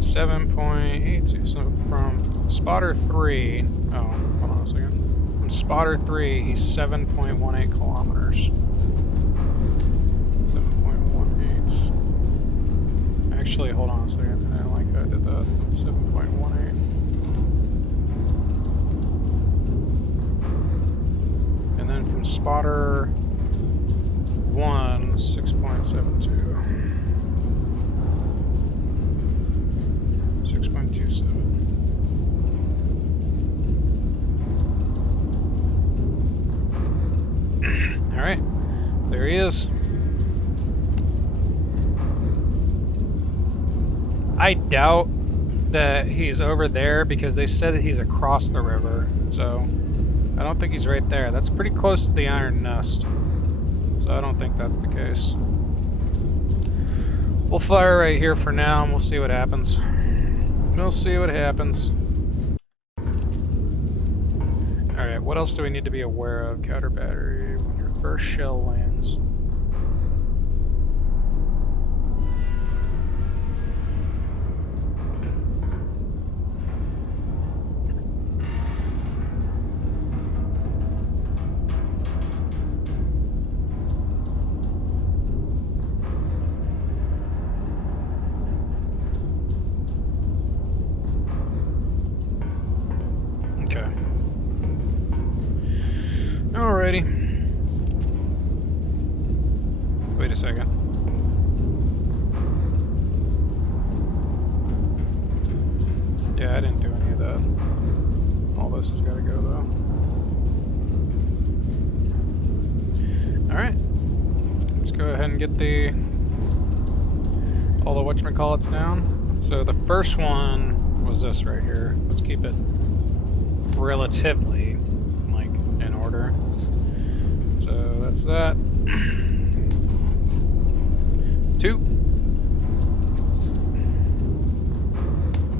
7.82. So from spotter 3, oh, hold on a second. From spotter 3, he's 7.18 kilometers. 7.18. Actually, hold on a second. I don't like how I did that. 7.18. spotter 1, 6.72. 6.27. Alright, there he is. I doubt that he's over there because they said that he's across the river, so I don't think he's right there. That's pretty close to the Iron Nest, so I don't think that's the case. We'll fire right here for now and we'll see what happens. We'll see what happens. Alright, what else do we need to be aware of? Counter battery, when your first shell lands. Alrighty. Wait a second. Yeah, I didn't do any of that. All this has got to go though. Alright. Let's go ahead and get all the whatchamacallits down. So the first one was this right here. Let's keep it relatively in order. So that's that. 2.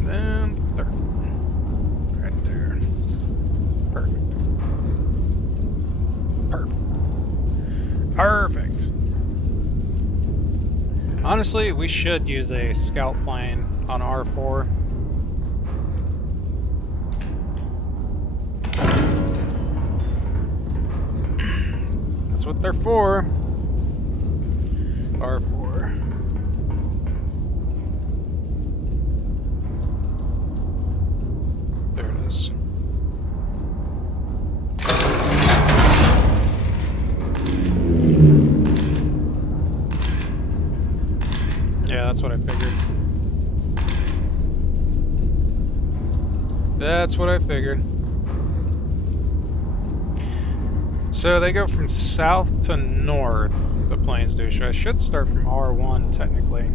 Then 3rd. Right there. Perfect. Perfect. Honestly, we should use a scout plane on R4. That's what they're for. R4. There it is. Yeah, that's what I figured. That's what I figured. So they go from south to north, the planes do. I should start from R1, technically.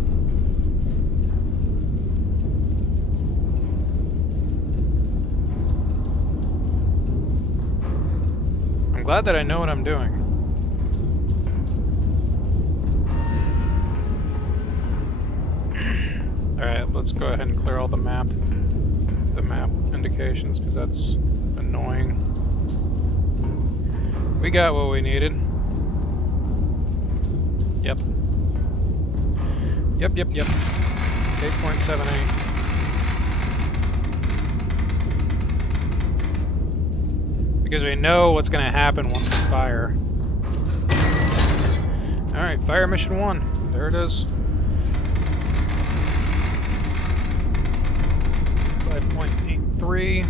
I'm glad that I know what I'm doing. Alright, let's go ahead and clear all the map indications, because that's annoying. We got what we needed. Yep. Yep. 8.78. Because we know what's going to happen once we fire. Alright, fire mission 1. There it is. 5.83.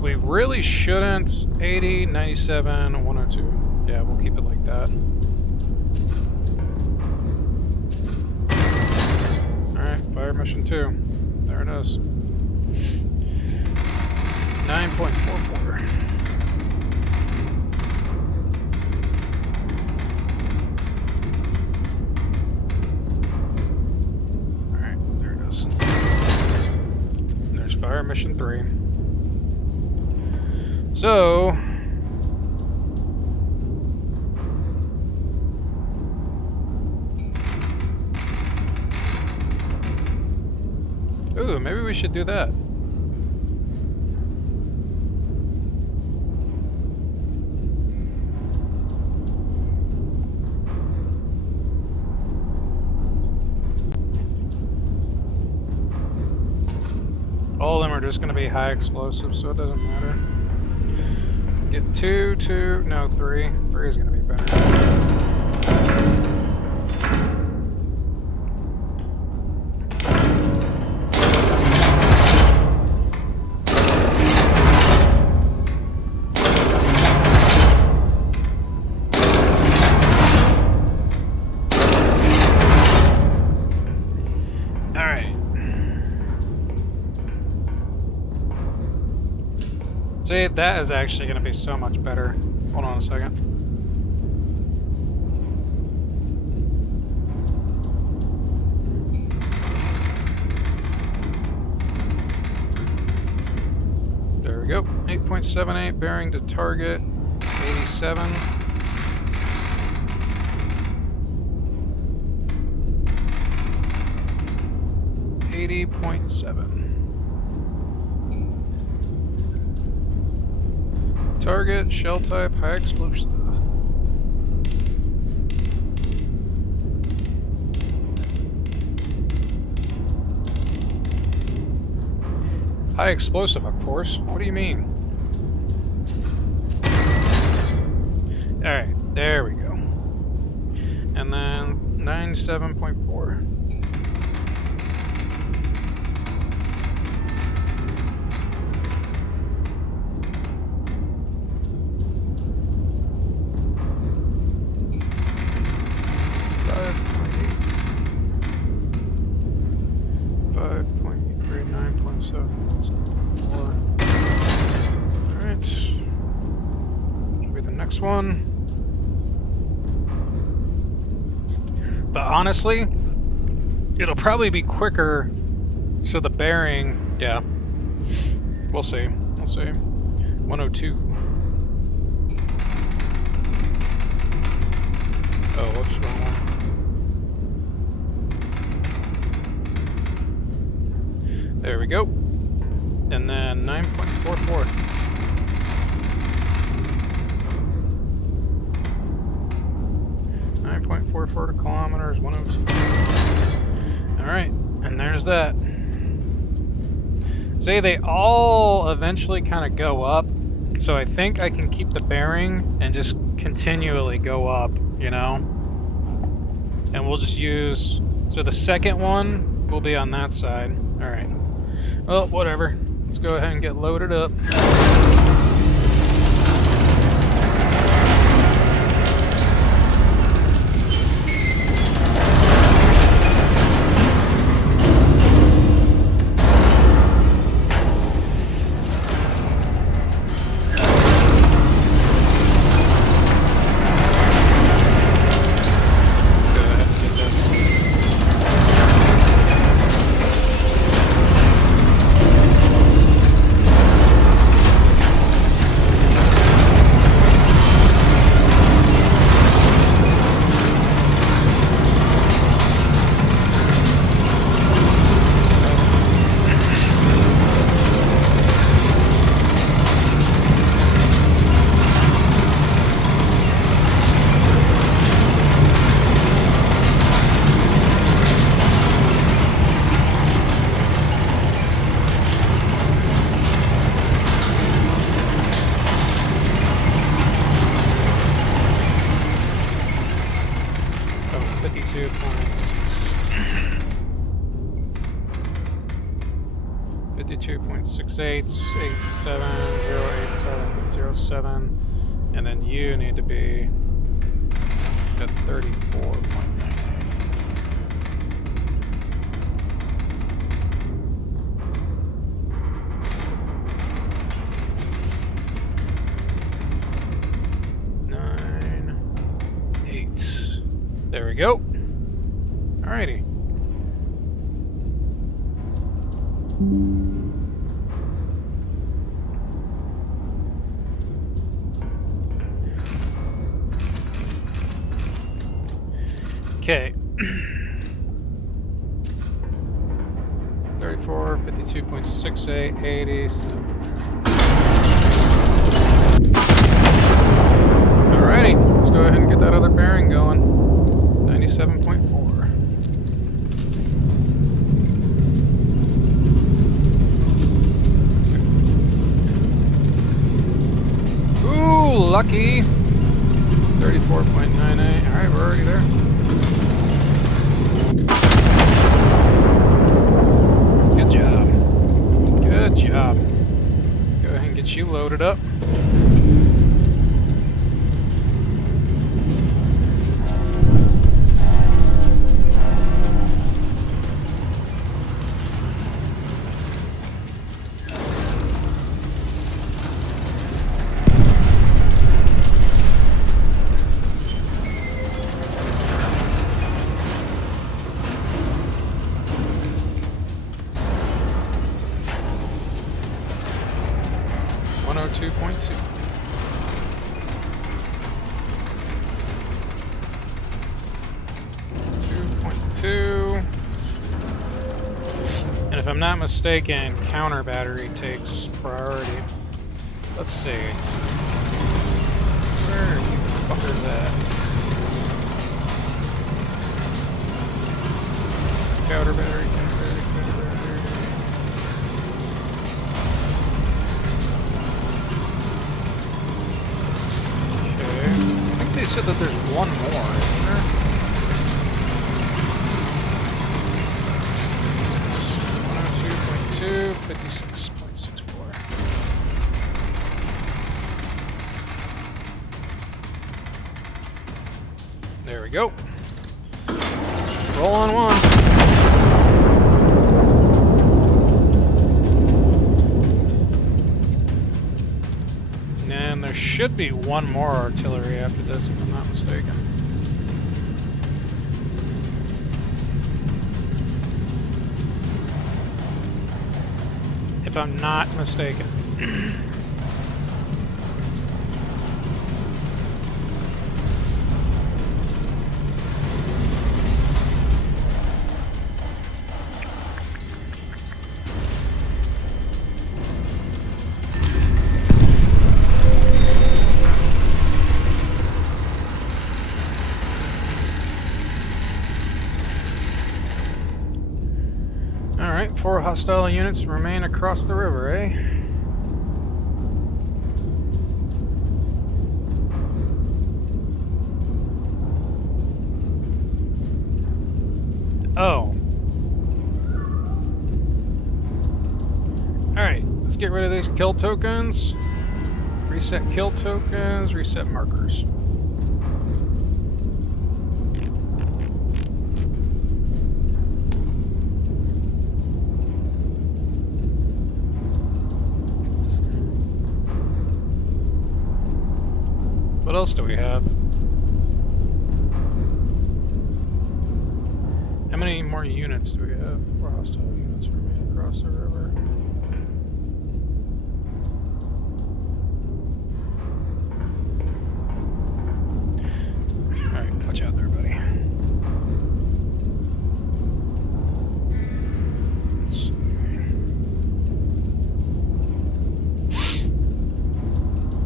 We really shouldn't. 80, 97, 102. Yeah, we'll keep it like that. Alright, fire mission 2. There it is. 9.44. Alright, there it is. And there's fire mission 3. So, ooh, maybe we should do that. All of them are just going to be high explosives, so it doesn't matter. Get 2, 2, no, 3. 3 is going to be better. See, that is actually going to be so much better. Hold on a second. There we go. 8.78 bearing to target. 87. Target, shell type, high explosive. High explosive, of course. What do you mean? Alright, there we go. And then 97.4. One. But honestly, it'll probably be quicker, so the bearing, yeah. We'll see. We'll see. 102. Oh, whoops, wrong one. There we go. And then 9.44. 9.44 kilometers, 102. Alright, and there's that. See, they all eventually kind of go up, so I think I can keep the bearing and just continually go up, you know? And we'll just use... So the second one will be on that side. Alright. Well, whatever. Let's go ahead and get loaded up. And then you need to be at 34.9. There we go. Alrighty. Okay. 34, 52.68, 80. Alrighty, let's go ahead and get that other bearing going. 97.4. Ooh, lucky. 34.98. Alright, we're already there. Good job. Good job. Go ahead and get you loaded up. if I'm not mistaken, counter battery takes priority. Let's see. Where are you fuckers at? Counter battery, counter battery, counter battery. Okay. I think they said that there's one more, isn't there? 56.64. There we go. Roll on one. And there should be one more artillery after this, if I'm not mistaken. If I'm not mistaken. Alright, 4 hostile units remain across the river, eh? Oh. Alright, let's get rid of these kill tokens. Reset kill tokens, reset markers. What else do we have? How many more units do we have? 4 hostile units remain across the river. Alright, watch out there, buddy. Let's see.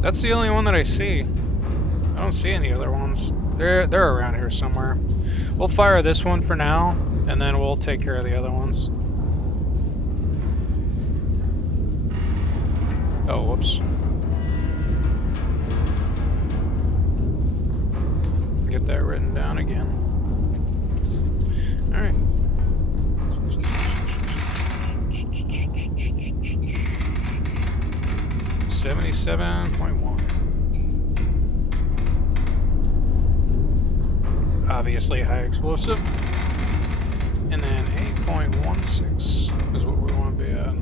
That's the only one that I see. I don't see any other ones. They're around here somewhere. We'll fire this one for now, and then we'll take care of the other ones. Oh, whoops. Get that written down again. Alright. 77.1. Obviously high explosive. And then 8.16 is what we want to be at.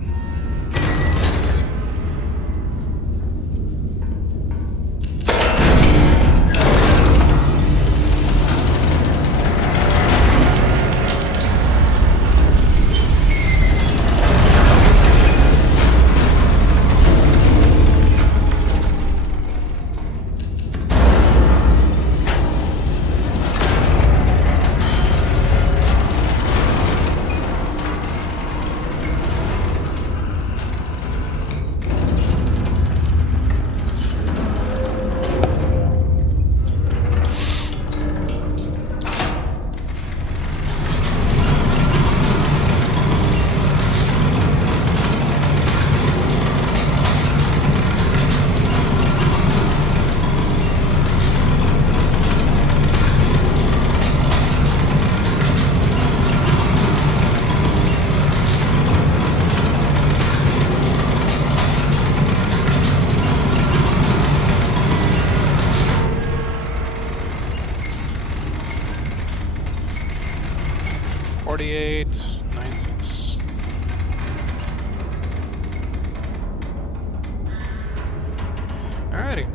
Alrighty.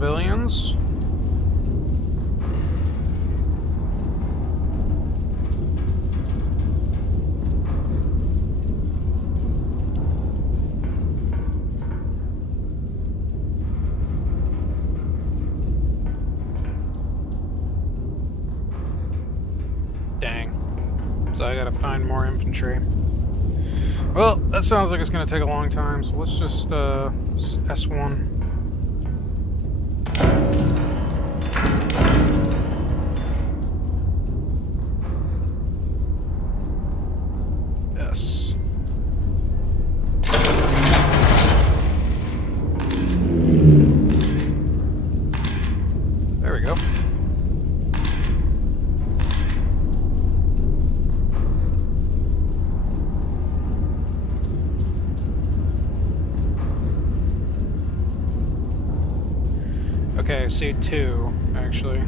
civilians. Dang. So I gotta find more infantry. Well, that sounds like it's gonna take a long time, so let's just S1. Yes. There we go. Okay, I see two, actually.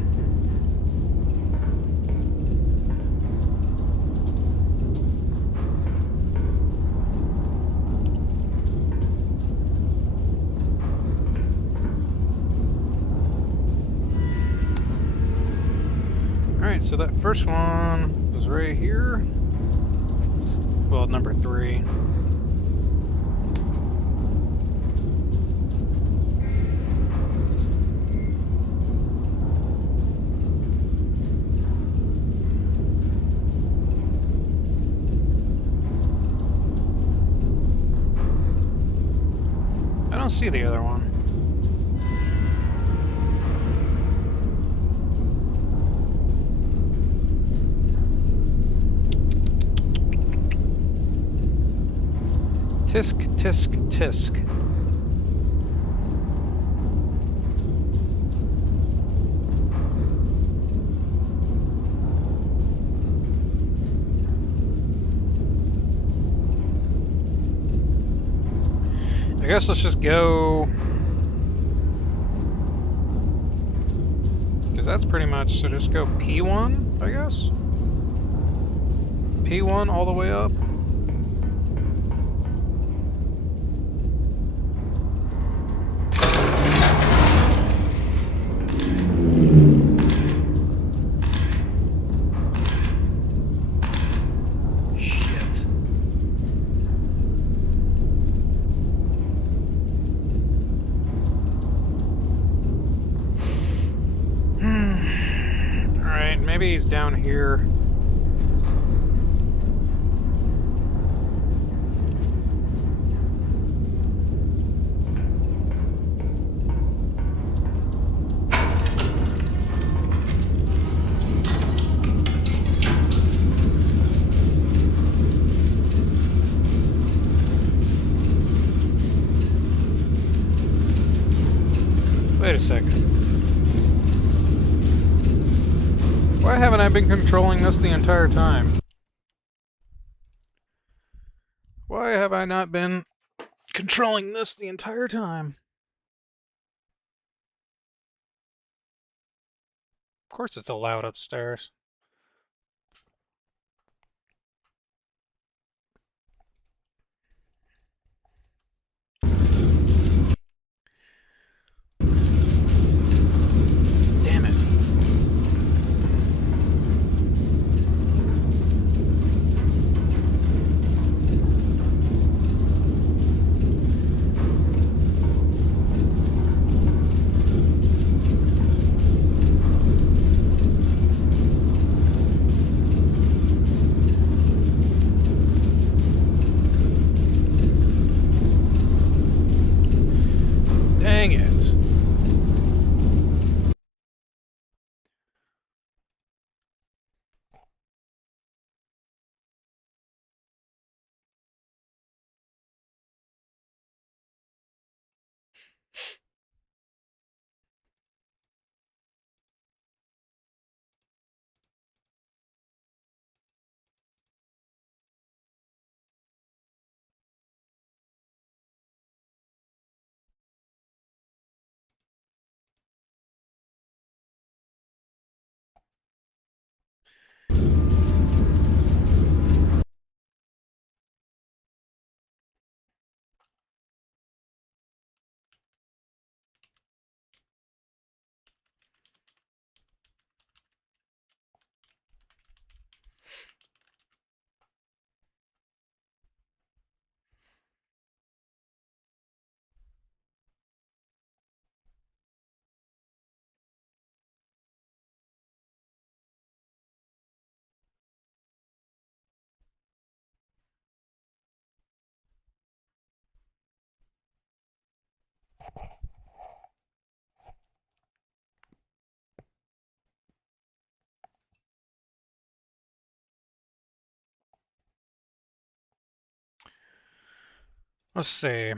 Alright, so that first one was right here. Well, number 3. I don't see the other one. Tisk, tisk, tisk. I guess let's just go, because that's pretty much, so just go P1, I guess? P1 all the way up. Maybe he's down here. Wait a second. Why haven't I been controlling this the entire time? Why have I not been controlling this the entire time? Of course it's allowed upstairs. Damn it. Let's see.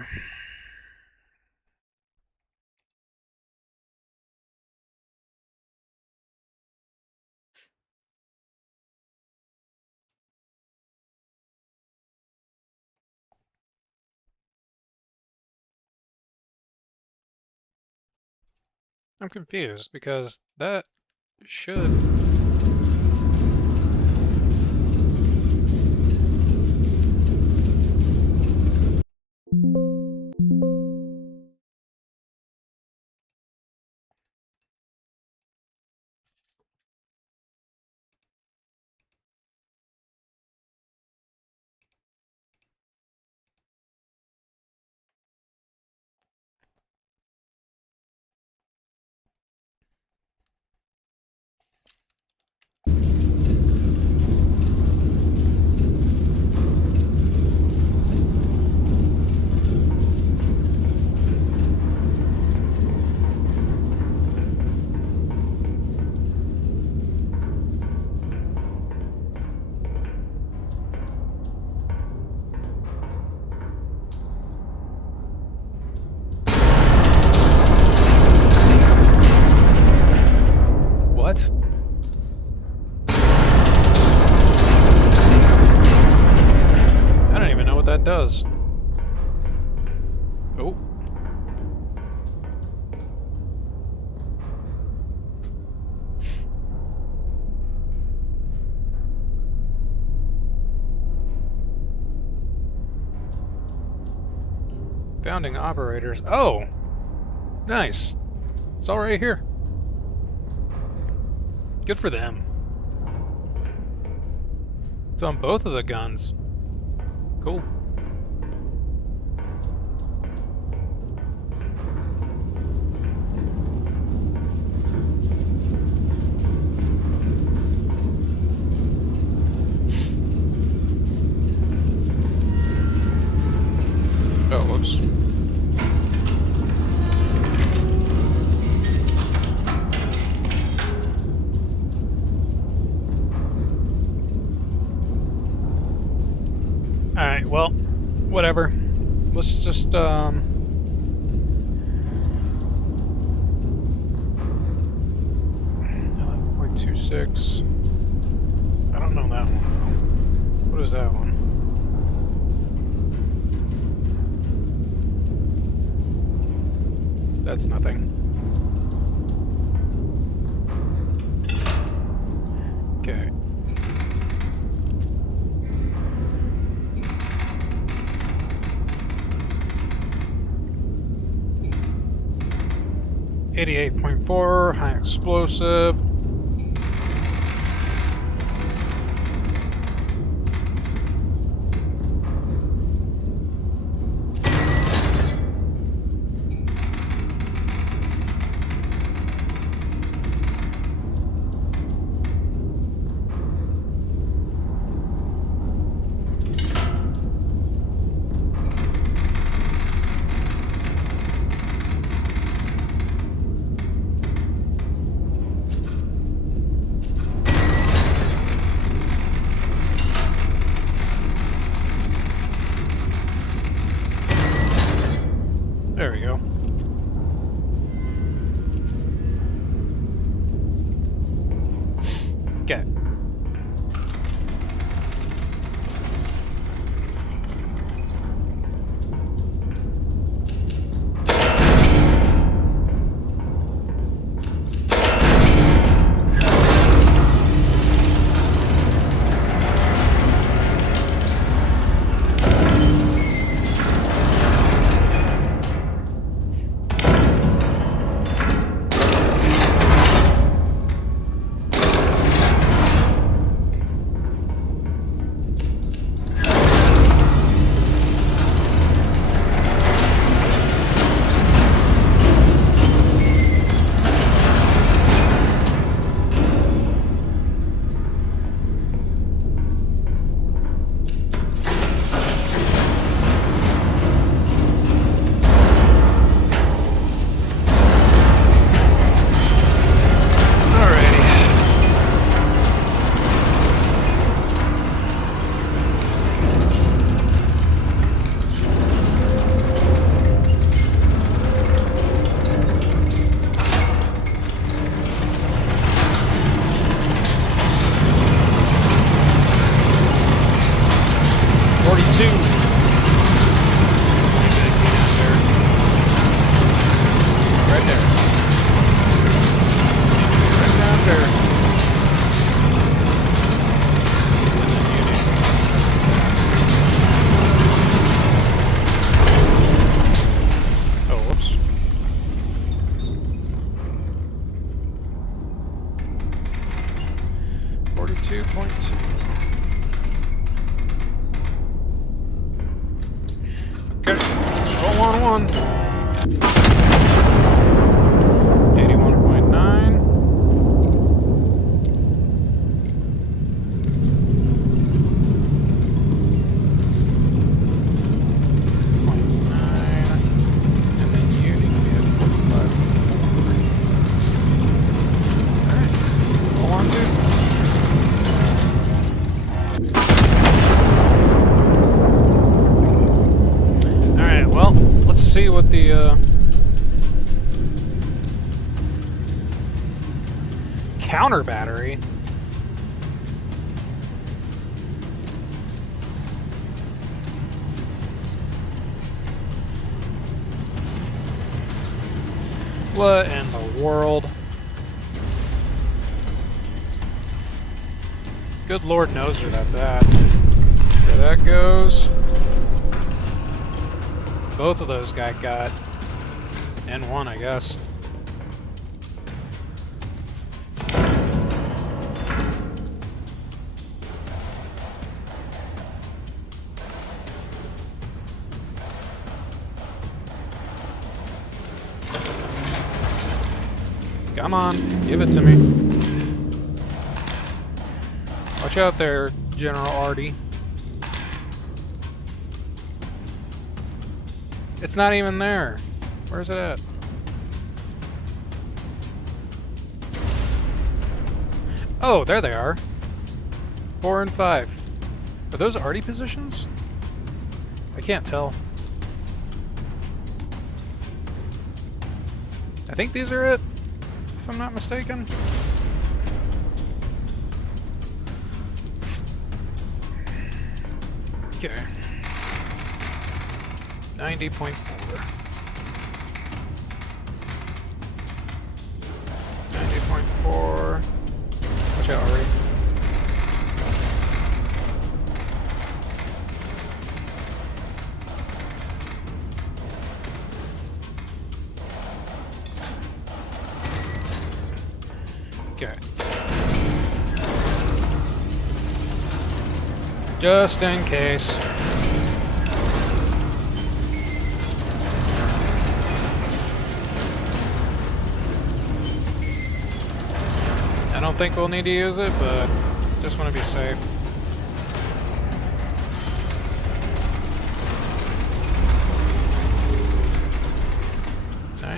I'm confused because that should... What? I don't even know what that does. Oh. Founding operators. Oh! Nice. It's all right here. Good for them. It's on both of the guns. Cool. Oh, whoops. Alright, well, whatever. Let's just, 11.26. I don't know that one. What is that one? That's nothing. Okay. .4, high explosive. There we go. Okay. 111. 81.9. See what the counter battery. What in the world? Good Lord knows where that's at. There that goes. Both of those got. And one, I guess. Come on, give it to me. Watch out there, General Artie. It's not even there. Where's it at? Oh, there they are. 4 and 5. Are those Artie positions? I can't tell. I think these are it, if I'm not mistaken. Okay. 90.4. 90.4. Watch out, Ari. Okay. Just in case. I don't think we'll need to use it, but just want to be safe.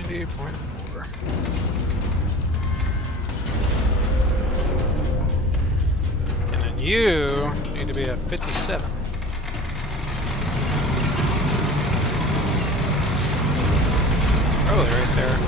.4. And then you need to be at 57. Probably right there.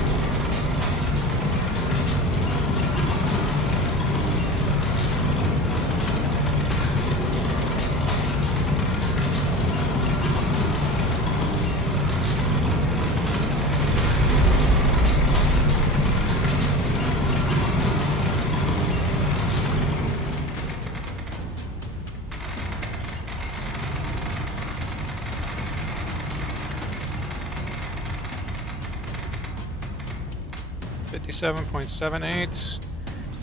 .78,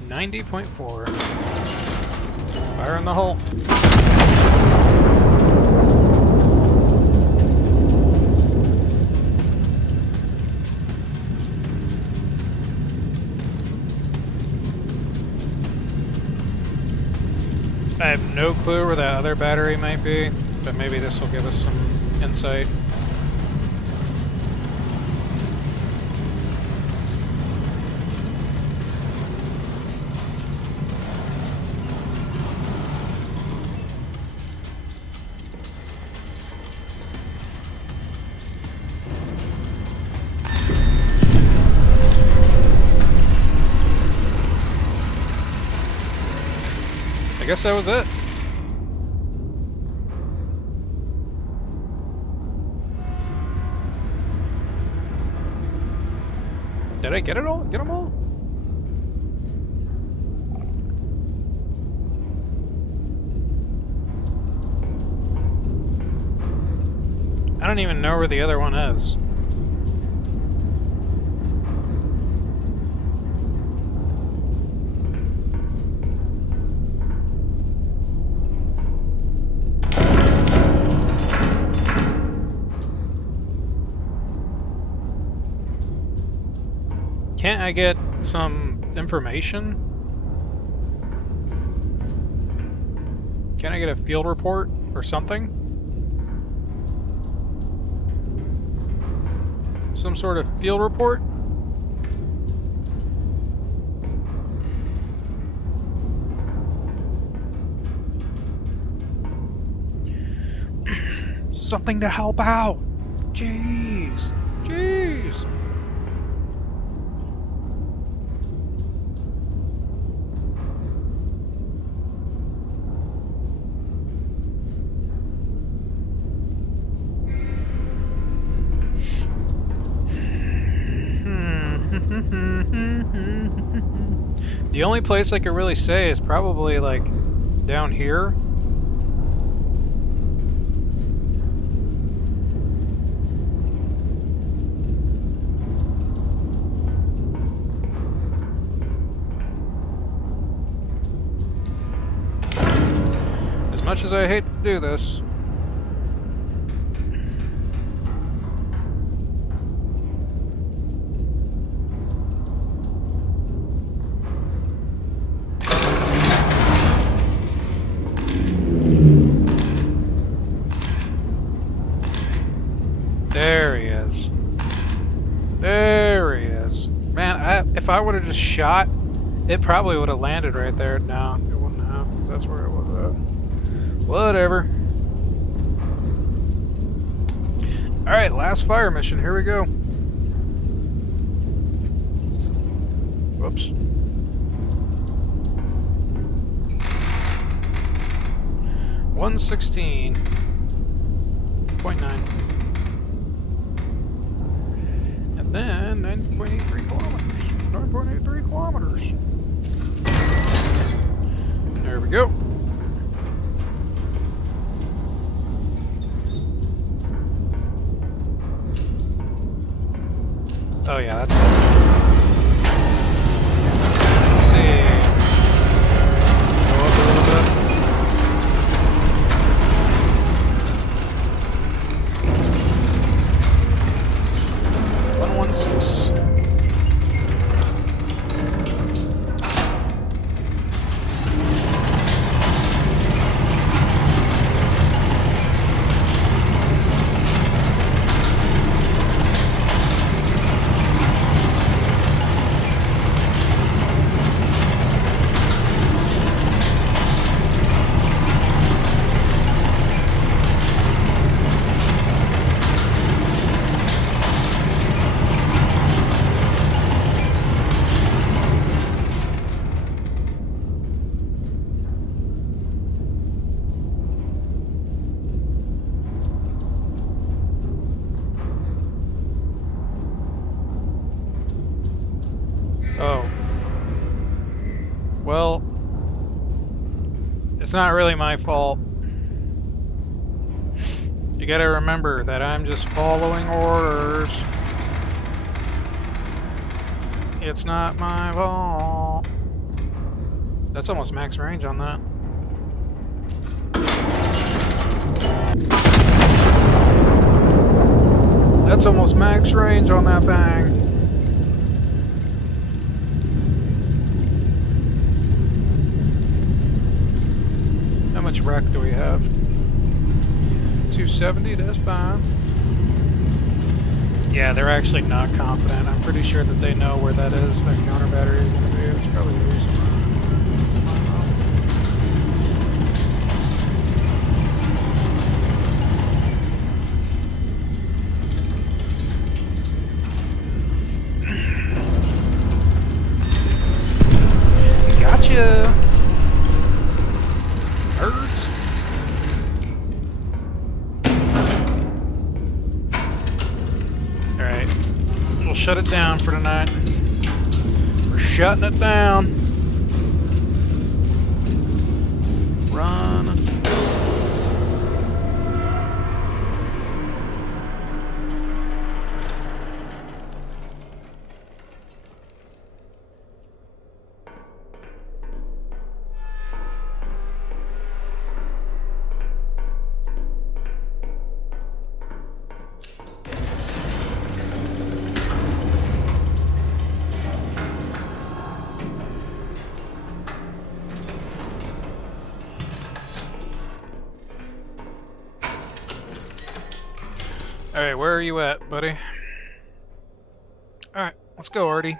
90.4. Fire in the hole. I have no clue where that other battery might be, but maybe this will give us some insight. I guess that was it. Did I get it all? Get them all? I don't even know where the other one is. Can't I get some information? Can I get a field report or something? Some sort of field report? Something to help out! Jeez! Jeez! The only place I could really say is probably like down here. As much as I hate to do this. There he is. There he is. Man, if I would have just shot, it probably would have landed right there. No, it wouldn't have, because that's where it was at. Whatever. Alright, last fire mission. Here we go. Whoops. $116.9. And then 9.83 kilometers. 9.83 kilometers. There we go. Oh yeah, that's it. Let's see. Go up a little bit. 116. Oh. Well, it's not really my fault. You gotta remember that I'm just following orders. It's not my fault. That's almost max range on that. That's almost max range on that thing. How much rack do we have? 270, that's fine. Yeah, they're actually not confident. I'm pretty sure that they know where that is, that counter battery is going to be. It's probably the reason why. Gotcha! Nerds! Alright. We'll shut it down for tonight. We're shutting it down. Run. Alright, where are you at, buddy? Alright, let's go, Artie.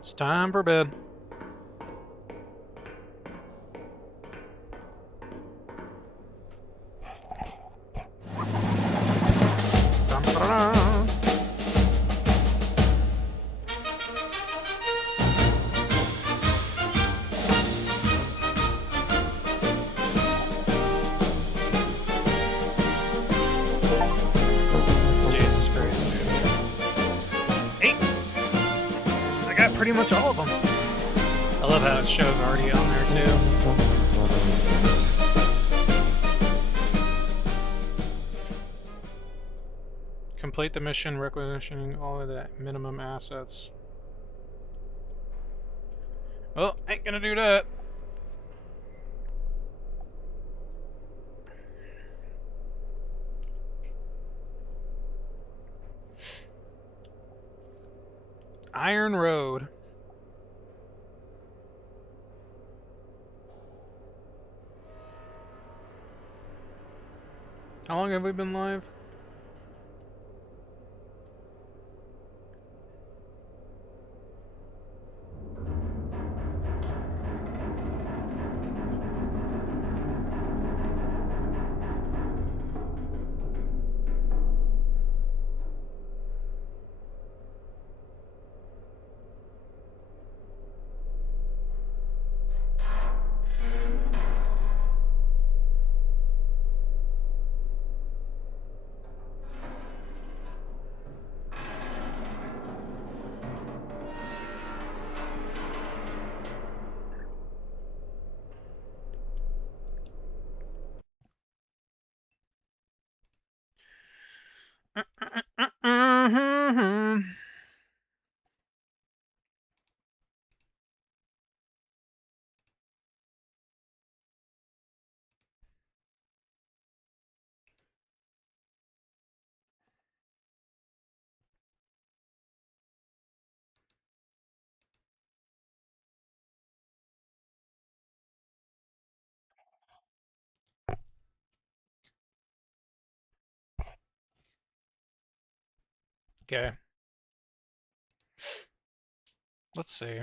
It's time for bed. Dum-ba-da-da. Jesus Christ, dude. 8! I got pretty much all of them. I love how it shows Artie on there, too. Complete the mission requisitioning all of the minimum assets. Well, ain't gonna do that. Iron Road. How long have we been live? Okay. Let's see.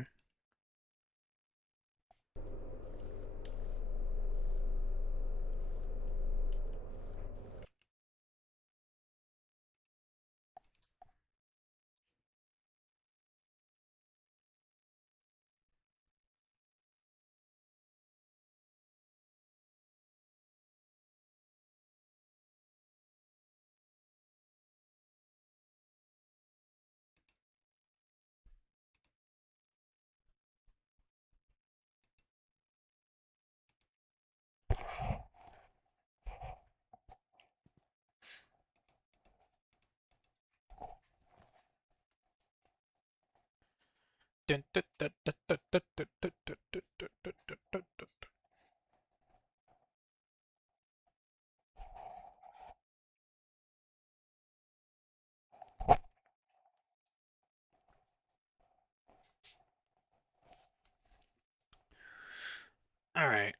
All right.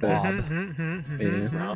Bob. Yeah.